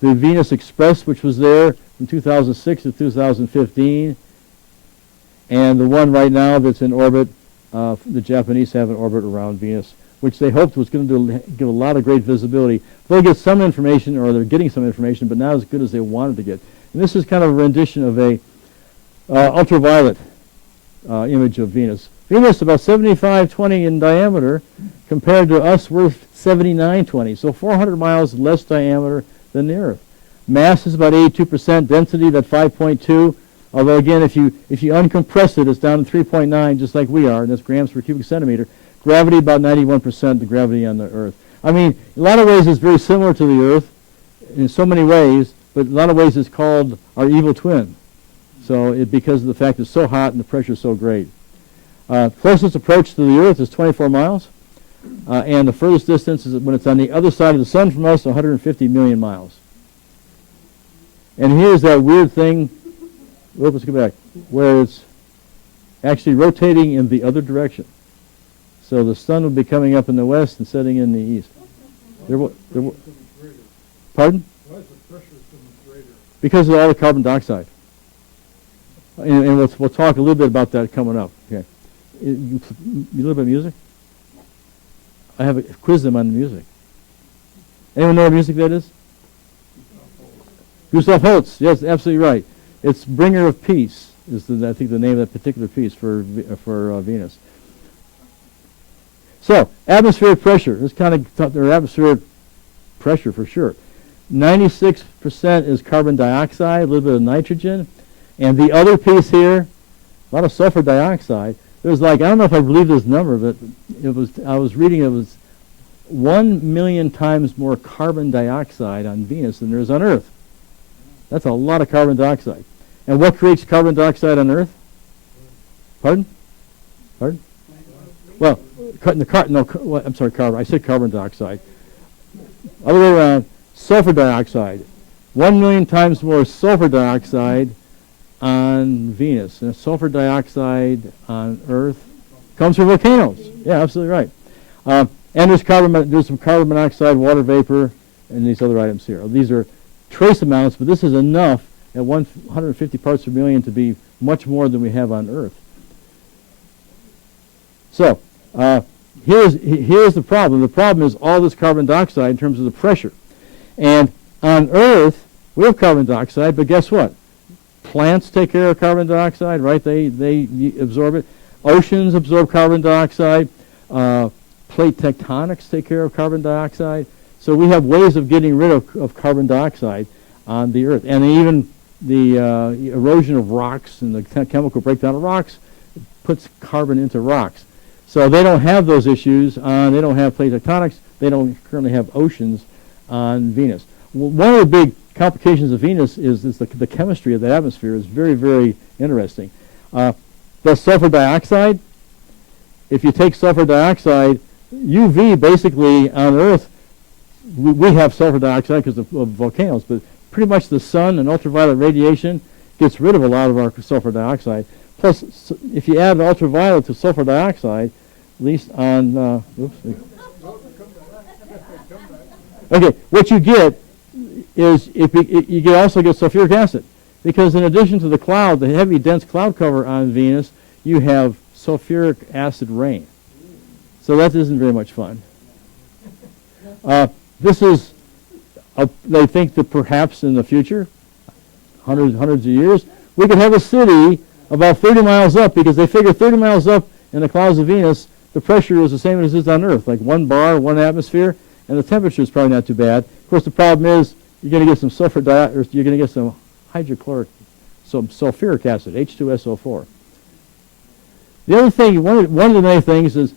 the Venus Express, which was there. from 2006 to 2015, and the one right now that's in orbit, the Japanese have an orbit around Venus, which they hoped was going to give a lot of great visibility. They'll get some information, or they're getting some information, but not as good as they wanted to get. And this is kind of a rendition of a ultraviolet image of Venus. Venus about 7520 in diameter, compared to us we're 7920, so 400 miles less diameter than the Earth. Mass is about 82%, density about 5.2. Although again, if you uncompress it, it's down to 3.9, just like we are, and that's grams per cubic centimeter. Gravity about 91% the gravity on the Earth. I mean, in a lot of ways it's very similar to the Earth in so many ways, but in a lot of ways it's called our evil twin. So because of the fact it's so hot and the pressure is so great. Closest approach to the Earth is 24 miles, and the furthest distance is when it's on the other side of the sun from us, 150 million miles. And here's that weird thing. Let's go back, where it's actually rotating in the other direction. So the sun will be coming up in the west and setting in the east. Pardon? Why is the pressure so much greater? Because of all the carbon dioxide. And we'll talk a little bit about that coming up. Okay. You little bit of music? I have a quiz them on the music. Anyone know what music that is? Gustav Holst. Yes, absolutely right. It's Bringer of Peace is I think the name of that particular piece for Venus. So atmospheric pressure. This kind of or atmospheric pressure for sure. 96% is carbon dioxide, a little bit of nitrogen, and the other piece here, a lot of sulfur dioxide. There's like, I don't know if I believe this number, but I was reading it was 1 million times more carbon dioxide on Venus than there is on Earth. That's a lot of carbon dioxide. And what creates carbon dioxide on Earth? Pardon? Pardon? Well, I'm sorry, carbon. I said carbon dioxide. Other way around, sulfur dioxide. 1 million times more sulfur dioxide on Venus. And sulfur dioxide on Earth comes from volcanoes. Yeah, absolutely right. And there's some carbon monoxide, water vapor, and these other items here. These are trace amounts, but this is enough at 150 parts per million to be much more than we have on Earth. So here's the problem. The problem is all this carbon dioxide in terms of the pressure. And on Earth, we have carbon dioxide, but guess what? Plants take care of carbon dioxide, right? They absorb it. Oceans absorb carbon dioxide. Plate tectonics take care of carbon dioxide. So we have ways of getting rid of carbon dioxide on the Earth. And even the erosion of rocks and the chemical breakdown of rocks puts carbon into rocks. So they don't have those issues. They don't have plate tectonics. They don't currently have oceans on Venus. One of the big complications of Venus is the chemistry of the atmosphere is very, very interesting. The sulfur dioxide, if you take sulfur dioxide, UV basically on Earth, we have sulfur dioxide because of volcanoes, but pretty much the sun and ultraviolet radiation gets rid of a lot of our sulfur dioxide. Plus, if you add ultraviolet to sulfur dioxide, at least on, okay, what you get is you also get sulfuric acid, because in addition to the cloud, the heavy dense cloud cover on Venus, you have sulfuric acid rain. So that isn't very much fun. This is, they think that perhaps in the future, hundreds of years, we could have a city about 30 miles up, because they figure 30 miles up in the clouds of Venus, the pressure is the same as it is on Earth, like 1 bar, 1 atmosphere, and the temperature is probably not too bad. Of course, the problem is you're going to get some you're going to get some sulfuric acid, H2SO4. The other thing, one of the many things is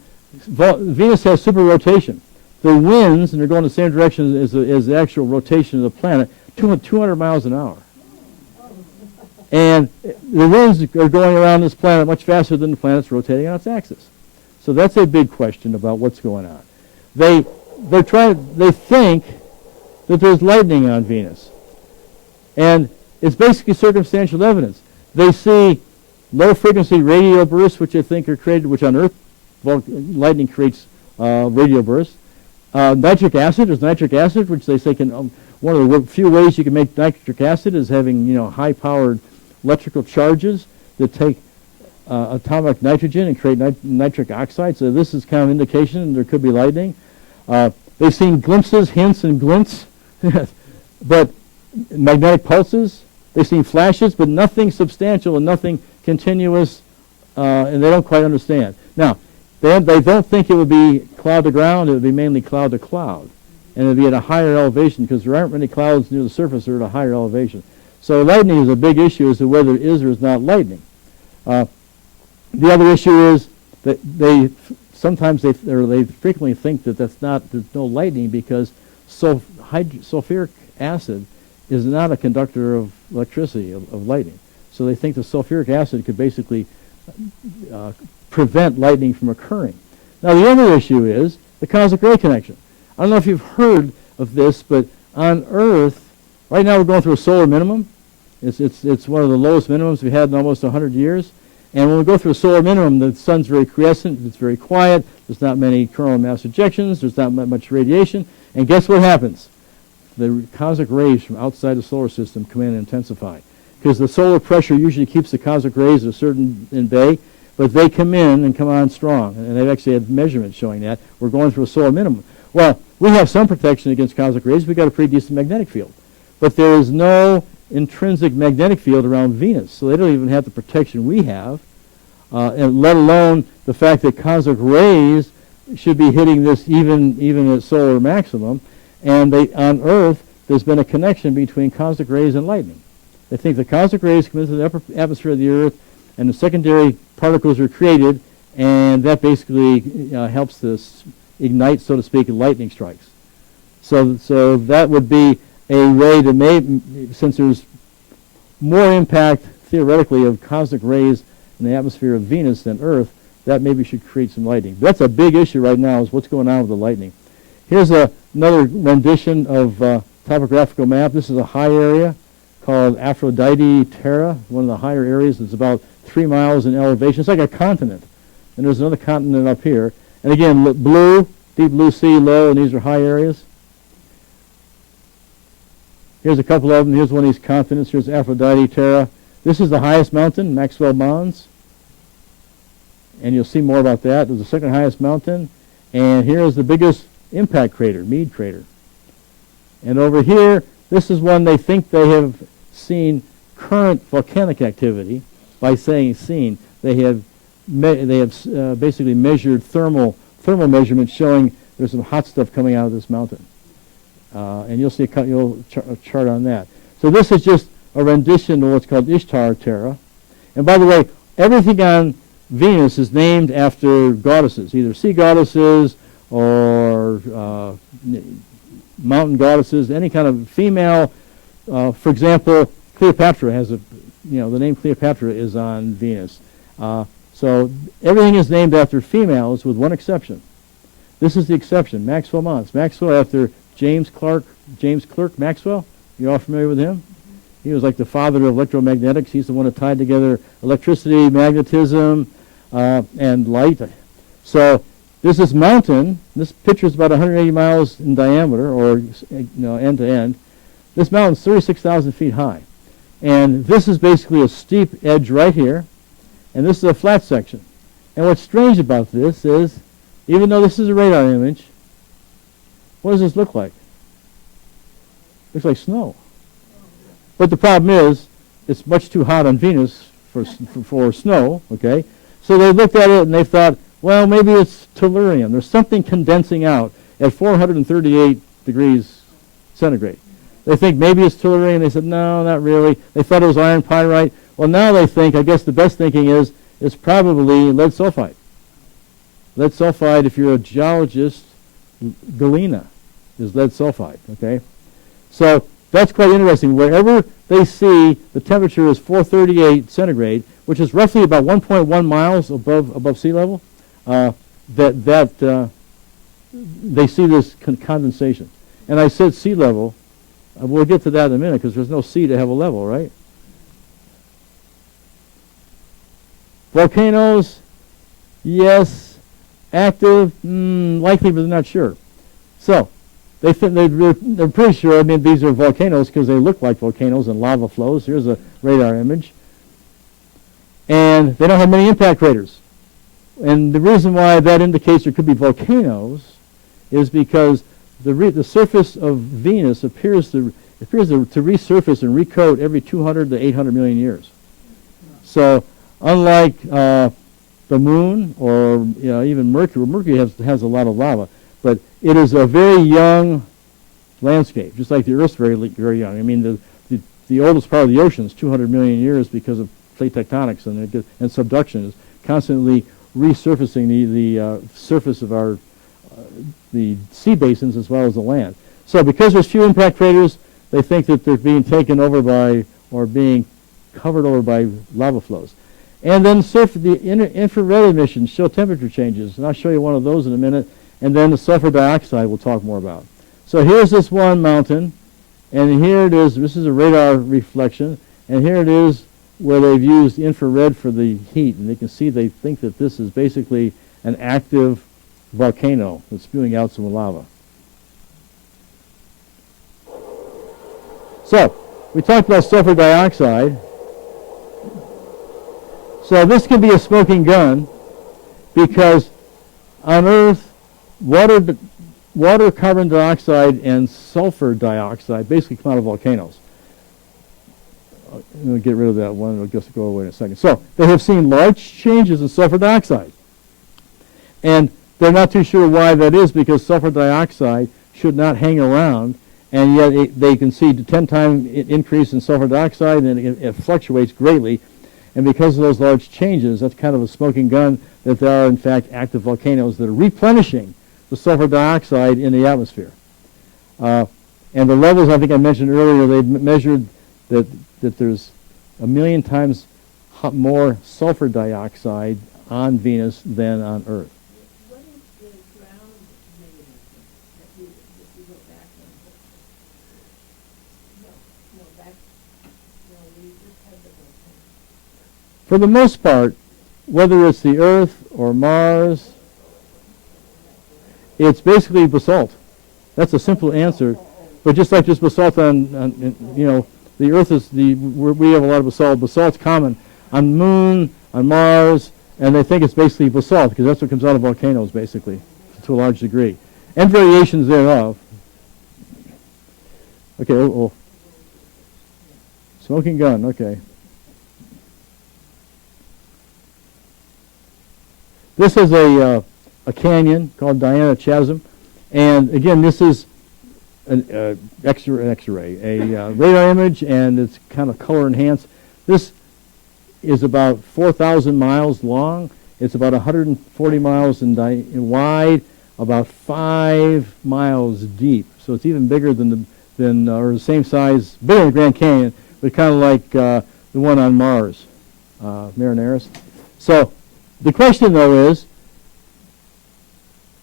Venus has superrotation. The winds, and they're going the same direction as the actual rotation of the planet, 200 miles an hour. And the winds are going around this planet much faster than the planet's rotating on its axis. So that's a big question about what's going on. They think that there's lightning on Venus. And it's basically circumstantial evidence. They see low-frequency radio bursts, which they think are created, which on Earth, lightning creates radio bursts. Nitric acid, there's nitric acid, which they say can, one of the few ways you can make nitric acid is having, high-powered electrical charges that take atomic nitrogen and create nitric oxide. So this is kind of indication there could be lightning. They've seen glimpses, hints, and glints, but magnetic pulses. They've seen flashes, but nothing substantial and nothing continuous, and they don't quite understand. Now, they don't think it would be cloud to ground. It would be mainly cloud to cloud, and it would be at a higher elevation because there aren't many clouds near the surface or at a higher elevation. So lightning is a big issue as to whether it is or is not lightning. The other issue is that they frequently think that there's no lightning because sulfuric acid is not a conductor of electricity, of lightning. So they think the sulfuric acid could basically prevent lightning from occurring. Now the other issue is the cosmic ray connection. I don't know if you've heard of this, but on Earth, right now we're going through a solar minimum. It's one of the lowest minimums we've had in almost 100 years. And when we go through a solar minimum, the sun's very quiescent, it's very quiet, there's not many coronal mass ejections, there's not much radiation, and guess what happens? The cosmic rays from outside the solar system come in and intensify. Because the solar pressure usually keeps the cosmic rays at a certain in bay, but they come in and come on strong. And they've actually had measurements showing that. We're going through a solar minimum. Well, we have some protection against cosmic rays. We've got a pretty decent magnetic field. But there is no intrinsic magnetic field around Venus, so they don't even have the protection we have, and let alone the fact that cosmic rays should be hitting this even at solar maximum. And on Earth, there's been a connection between cosmic rays and lightning. They think the cosmic rays come into the upper atmosphere of the Earth, and the secondary particles are created, and that basically helps to ignite, so to speak, lightning strikes. So that would be a way to since there's more impact, theoretically, of cosmic rays in the atmosphere of Venus than Earth, that maybe should create some lightning. That's a big issue right now, is what's going on with the lightning. Here's another rendition of topographical map. This is a high area called Aphrodite Terra, one of the higher areas. It's about 3 miles in elevation. It's like a continent. And there's another continent up here. And again, blue, deep blue sea, low, and these are high areas. Here's a couple of them. Here's one of these continents. Here's Aphrodite Terra. This is the highest mountain, Maxwell Mons. And you'll see more about that. There's the second highest mountain. And here is the biggest impact crater, Meade Crater. And over here, this is one they think they have seen current volcanic activity. By saying seen, they have basically measured thermal measurements showing there's some hot stuff coming out of this mountain. And you'll see a chart on that. So this is just a rendition of what's called Ishtar Terra. And by the way, everything on Venus is named after goddesses, either sea goddesses or mountain goddesses, any kind of female. For example, Cleopatra has the name Cleopatra is on Venus. So everything is named after females with one exception. This is the exception, Maxwell Mons. Maxwell after James Clerk Maxwell. You all familiar with him? He was like the father of electromagnetics. He's the one that tied together electricity, magnetism, and light. So there's this mountain. This picture is about 180 miles in diameter, or end to end. This mountain's 36,000 feet high. And this is basically a steep edge right here, and this is a flat section. And what's strange about this is, even though this is a radar image, what does this look like? Looks like snow. But the problem is, it's much too hot on Venus for snow, okay? So they looked at it and they thought, well, maybe it's tellurium. There's something condensing out at 438 degrees centigrade. They think maybe it's tellurium. They said, no, not really. They thought it was iron pyrite. Well, now they think, I guess the best thinking is, it's probably lead sulfide. Lead sulfide, if you're a geologist, galena is lead sulfide, okay? So that's quite interesting. Wherever they see the temperature is 438 centigrade, which is roughly about 1.1 miles above sea level, they see this condensation. And I said sea level. We'll get to that in a minute because there's no sea to have a level, right? Volcanoes, yes. Active, likely, but not sure. So they're pretty sure. I mean, these are volcanoes because they look like volcanoes and lava flows. Here's a radar image, and they don't have many impact craters. And the reason why that indicates there could be volcanoes is because the surface of Venus appears to resurface and recoat every 200 to 800 million years. So unlike the Moon or even Mercury, Mercury has a lot of lava, but it is a very young landscape, just like the Earth's very young. I mean, the oldest part of the ocean is 200 million years because of plate tectonics and subduction is constantly resurfacing the surface of the sea basins as well as the land. So because there's few impact craters, they think that they're being taken over by or being covered over by lava flows. And then the infrared emissions show temperature changes, and I'll show you one of those in a minute. And then the sulfur dioxide we'll talk more about. So here's this one mountain, and here it is. This is a radar reflection, and here it is where they've used infrared for the heat, and they can see they think that this is basically an active volcano that's spewing out some lava. So we talked about sulfur dioxide. So this can be a smoking gun because on Earth, water, carbon dioxide, and sulfur dioxide basically come out of volcanoes. I'm going to get rid of that one. It'll just go away in a second. So they have seen large changes in sulfur dioxide. And they're not too sure why that is because sulfur dioxide should not hang around. And yet they can see 10-time increase in sulfur dioxide, and it fluctuates greatly. And because of those large changes, that's kind of a smoking gun that there are, in fact, active volcanoes that are replenishing the sulfur dioxide in the atmosphere. And the levels, I think I mentioned earlier, they measured that there's 1 million times more sulfur dioxide on Venus than on Earth. What is the ground mechanism that you go back and we just had the volcano. For the most part, whether it's the Earth or Mars, it's basically basalt. That's a simple answer. But just like this basalt on the Earth is we have a lot of basalt. Basalt's common on the Moon, on Mars, and they think it's basically basalt because that's what comes out of volcanoes, basically, to a large degree, and variations thereof. Okay, smoking gun. Okay. This is a canyon called Diana Chasm, and again, this is an X-ray, a radar image, and it's kind of color enhanced. This is about 4,000 miles long. It's about 140 miles in wide, about 5 miles deep. So it's even bigger than or the same size, bigger than the Grand Canyon, but kind of like the one on Mars, Marineris. So the question, though, is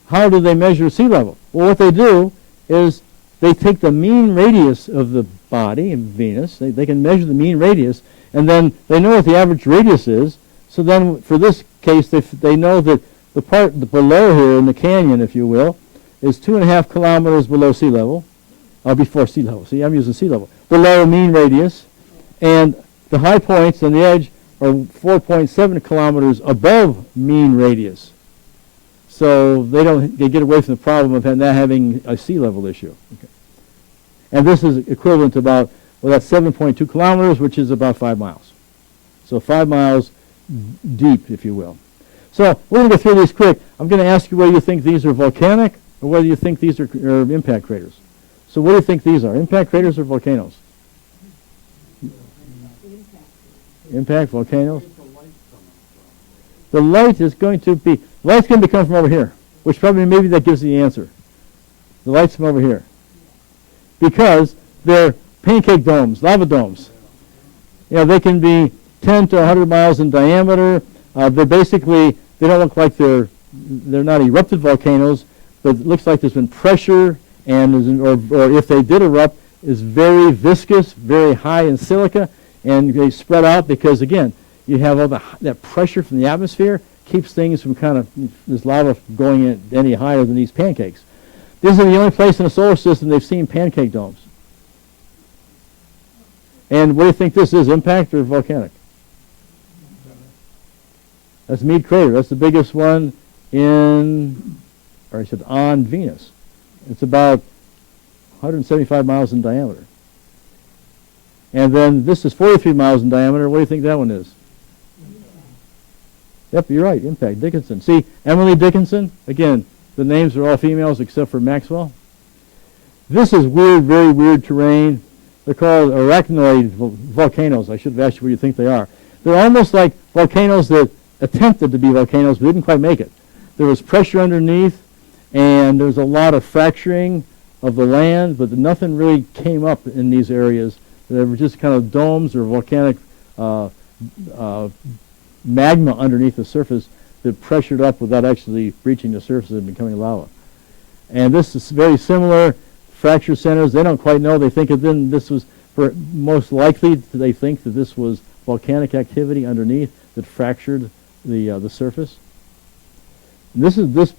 how do they measure sea level? Well, what they do is they take the mean radius of the body in Venus. They can measure the mean radius, and then they know what the average radius is. So then for this case, they know that the part below here in the canyon, if you will, is 2.5 kilometers below sea level, before sea level. See, I'm using sea level. Below mean radius, and the high points on the edge are 4.7 kilometers above mean radius. So they get away from the problem of not having a sea level issue. Okay. And this is equivalent to about, that's 7.2 kilometers, which is about 5 miles. So 5 miles deep, if you will. So we're going to go through these quick. I'm going to ask you whether you think these are volcanic or whether you think these are impact craters. So what do you think these are, impact craters or volcanoes? Impact volcanoes. The light is going to be, light's going to come from over here, which probably maybe that gives the answer. The light's from over here. Because they're pancake domes, lava domes. They can be 10 to 100 miles in diameter. They're basically, they don't look like they're not erupted volcanoes, but it looks like there's been pressure, and or if they did erupt, is very viscous, very high in silica, and they spread out because, again, you have all that pressure from the atmosphere keeps things from this lava going any higher than these pancakes. This is the only place in the solar system they've seen pancake domes. And what do you think this is, impact or volcanic? That's Meade Crater. That's the biggest one on Venus. It's about 175 miles in diameter. And then this is 43 miles in diameter. What do you think that one is? Yep, you're right, impact, Dickinson. See, Emily Dickinson, again, the names are all females except for Maxwell. This is weird, very weird terrain. They're called arachnoid volcanoes. I should have asked you what you think they are. They're almost like volcanoes that attempted to be volcanoes but didn't quite make it. There was pressure underneath, and there was a lot of fracturing of the land, but nothing really came up in these areas. They were just kind of domes or volcanic magma underneath the surface that pressured up without actually breaching the surface and becoming lava. And this is very similar. Fracture centers, they don't quite know. They think this was, most likely, they think that this was volcanic activity underneath that fractured the surface. And this is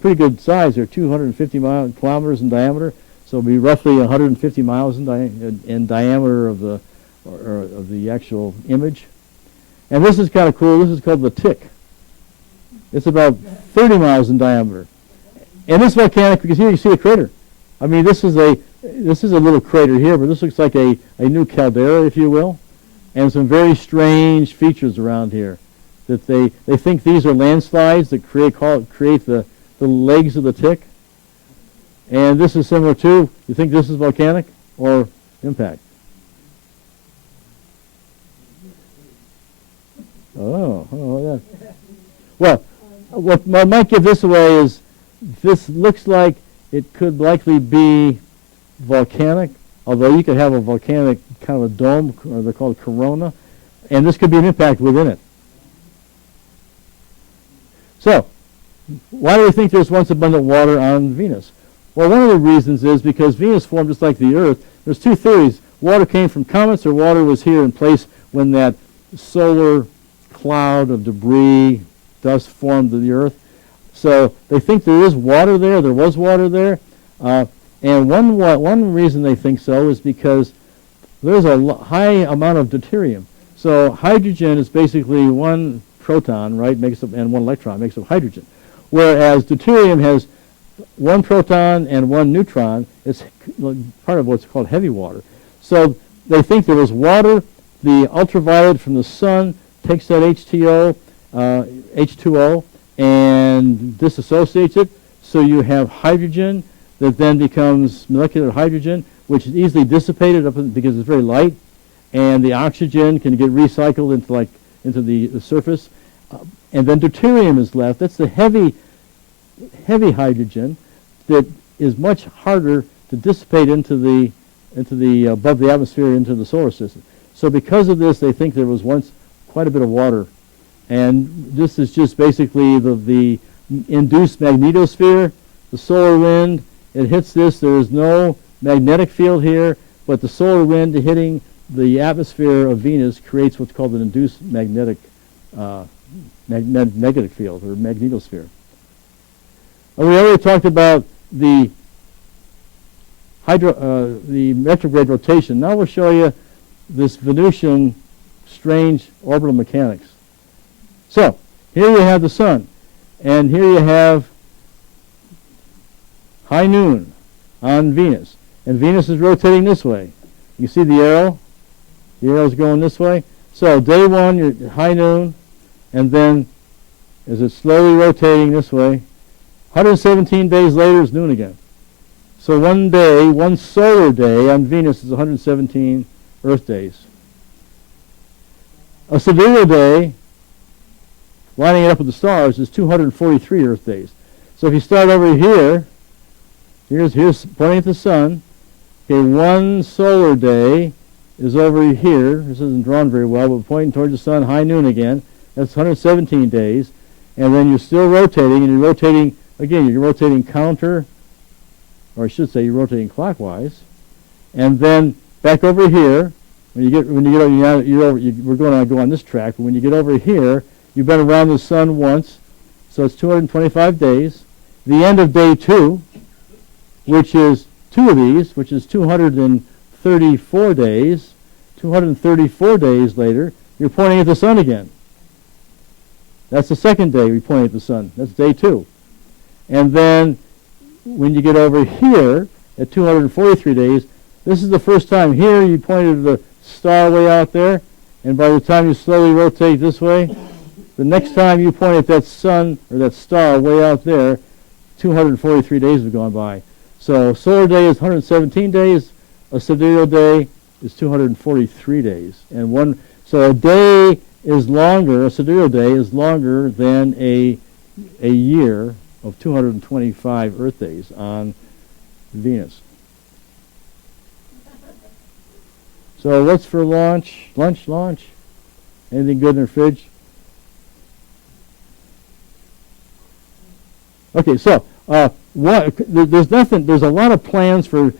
pretty good size. They're 250 kilometers in diameter, so it'll be roughly 150 miles in diameter of the actual image. And this is kind of cool. This is called the Tick. It's about 30 miles in diameter. And this volcanic, because here you see a crater. I mean, this is a little crater here, but this looks like a new caldera, if you will, and some very strange features around here. That they think these are landslides that create the legs of the Tick. And this is similar too. You think this is volcanic or impact? Oh, yeah. Well, what might give this away is this looks like it could likely be volcanic, although you could have a volcanic kind of a dome, or they're called corona, and this could be an impact within it. So, why do we think there's once abundant water on Venus? Well, one of the reasons is because Venus formed just like the Earth. There's two theories. Water came from comets, or water was here in place when that solar cloud of debris, dust formed the Earth. So they think there is water there. There was water there. And one reason they think so is because there's a high amount of deuterium. So hydrogen is basically one proton, right, and one electron makes up hydrogen. Whereas deuterium has one proton and one neutron. It's part of what's called heavy water. So they think there was water. The ultraviolet from the sun takes that H2O, and disassociates it. So you have hydrogen that then becomes molecular hydrogen, which is easily dissipated because it's very light, and the oxygen can get recycled into the surface. And then deuterium is left. That's the heavy hydrogen that is much harder to dissipate into the above the atmosphere into the solar system. So because of this, they think there was once quite a bit of water, and this is just basically the induced magnetosphere, the solar wind. It hits this. There is no magnetic field here, but the solar wind hitting the atmosphere of Venus creates what's called an induced magnetic field, or magnetosphere. And we already talked about the retrograde rotation. Now we'll show you this Venusian strange orbital mechanics. So here you have the sun, and here you have high noon on Venus, and Venus is rotating this way. You see the arrow? The arrow's going this way. So day one, you're high noon, and then as it's slowly rotating this way, 117 days later is noon again. So one day, one solar day on Venus is 117 Earth days. A sidereal day, lining it up with the stars, is 243 Earth days. So if you start over here, here's pointing at the sun. Okay, one solar day is over here. This isn't drawn very well, but pointing towards the sun, high noon again. That's 117 days. And then you're still rotating, and you're rotating, again, you're rotating counter, or I should say you're rotating clockwise. And then back over here, we're going to go on this track, but when you get over here, you've been around the sun once, so it's 225 days. The end of day 2, which is 2 of these, which is 234 days. 234 days later, you're pointing at the sun again. That's the second day you're pointing at the sun. That's day 2. And then when you get over here at 243 days, this is the first time here you pointed at the star way out there, and by the time you slowly rotate this way, the next time you point at that sun or that star way out there, 243 days have gone by. So solar day is 117 days, a sidereal day is 243 days. And so a day is longer, a sidereal day is longer than a year of 225 Earth days on Venus. So what's for launch? Launch? Anything good in their fridge? Okay, so there's a lot of plans for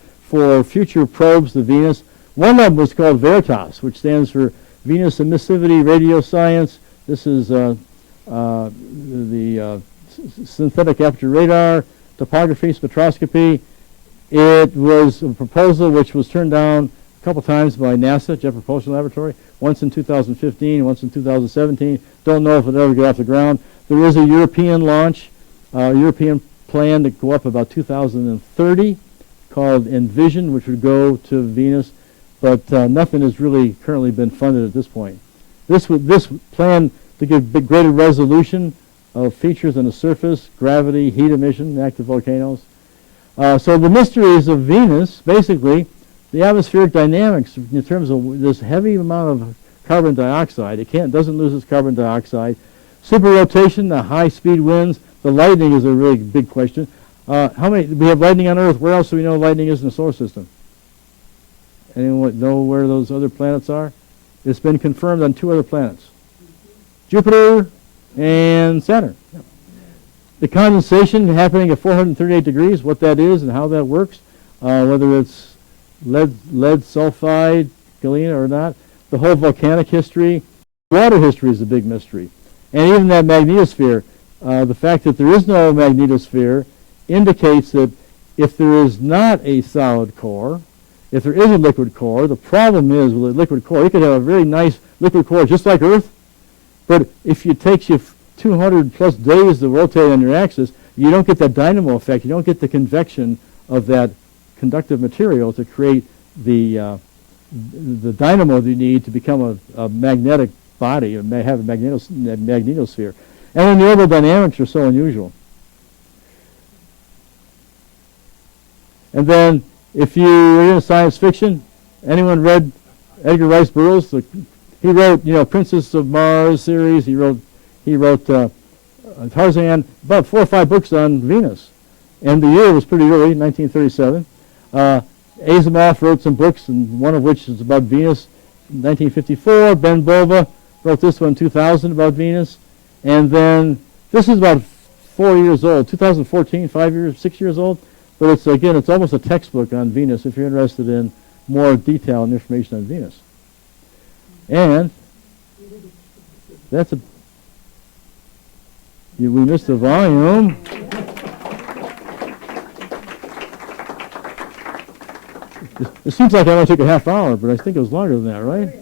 future probes to Venus. One of them was called VERITAS, which stands for Venus Emissivity Radio Science. This is the synthetic aperture radar, topography, spectroscopy. It was a proposal which was turned down a couple times by NASA, Jet Propulsion Laboratory, once in 2015, once in 2017. Don't know if it'll ever get off the ground. There is a European launch, European plan to go up about 2030 called Envision, which would go to Venus, but nothing has really currently been funded at this point. This plan to give greater resolution of features on the surface, gravity, heat emission, active volcanoes. So the mysteries of Venus, basically, the atmospheric dynamics in terms of this heavy amount of carbon dioxide. It doesn't lose its carbon dioxide. Superrotation, the high-speed winds. The lightning is a really big question. We have lightning on Earth. Where else do we know lightning is in the solar system? Anyone know where those other planets are? It's been confirmed on 2 other planets, Jupiter and Saturn. Yeah. The condensation happening at 438 degrees, what that is and how that works, whether it's lead sulfide, galena or not, the whole volcanic history. Water history is a big mystery. And even that magnetosphere, the fact that there is no magnetosphere indicates that if there is not a solid core, if there is a liquid core, the problem is with a liquid core, you could have a very nice liquid core just like Earth, but if it takes you 200 plus days to rotate on your axis, you don't get that dynamo effect. You don't get the convection of that conductive material to create the dynamo that you need to become a magnetic body and have a magnetosphere. And then the orbital dynamics are so unusual. And then if you're into science fiction, anyone read Edgar Rice Burroughs? He wrote, Princess of Mars series. He wrote Tarzan, about 4 or 5 books on Venus. And the year was pretty early, 1937. Asimov wrote some books, and one of which is about Venus, 1954. Ben Bova wrote this one, 2000, about Venus. And then this is about 4 years old, 2014, 6 years old. But it's almost a textbook on Venus if you're interested in more detail and information on Venus. And we missed the volume. It seems like I only took a half hour, but I think it was longer than that, right?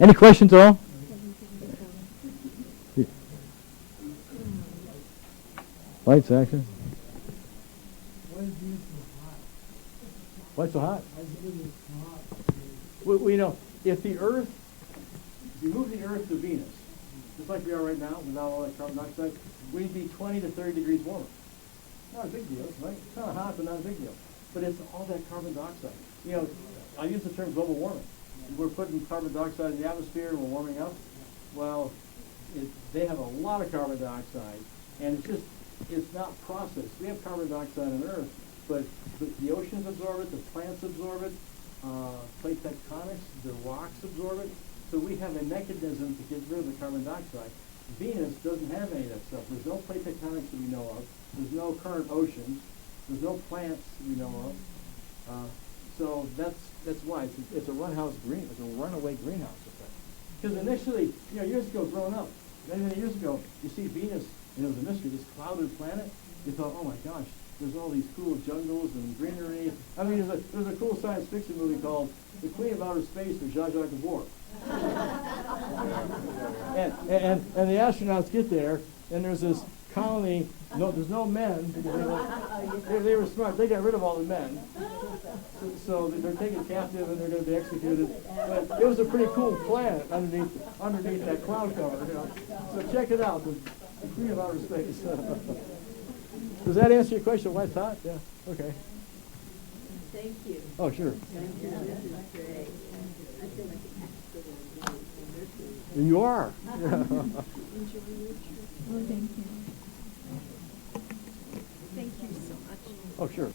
Any questions at all? Lights, action. Why so hot? Well, if you move the Earth to Venus, just like we are right now, without all that carbon dioxide, we'd be 20 to 30 degrees warmer. Not a big deal, right? It's kind of hot, but not a big deal. But it's all that carbon dioxide. I use the term global warming. We're putting carbon dioxide in the atmosphere and we're warming up. Well, they have a lot of carbon dioxide, and it's not processed. We have carbon dioxide on Earth, but the oceans absorb it, the plants absorb it, plate tectonics, the rocks absorb it. So we have a mechanism to get rid of the carbon dioxide. Venus doesn't have any of that stuff. There's no plate tectonics that we know of. There's no current oceans. There's no plants that we know of. So that's why it's a runaway greenhouse effect. Because initially, years ago, growing up, many years ago, you see Venus, and it was a mystery, this clouded planet. you thought, oh my gosh, there's all these cool jungles and greenery. I mean, there's a cool science fiction movie called The Queen of Outer Space with Zsa Zsa Gabor. and the astronauts get there, and there's this colony. No, there's no men because they were smart. They got rid of all the men, so they're taken captive and they're going to be executed. But it was a pretty cool planet underneath that cloud cover. You know. So check it out, the Queen of Outer Space. Does that answer your question? What I thought? Yeah. Okay. Thank you. Oh, sure. Thank you. This is great. I feel like an expert in You are. Enjoy your trip. Well, thank you. Thank you so much. Oh, sure.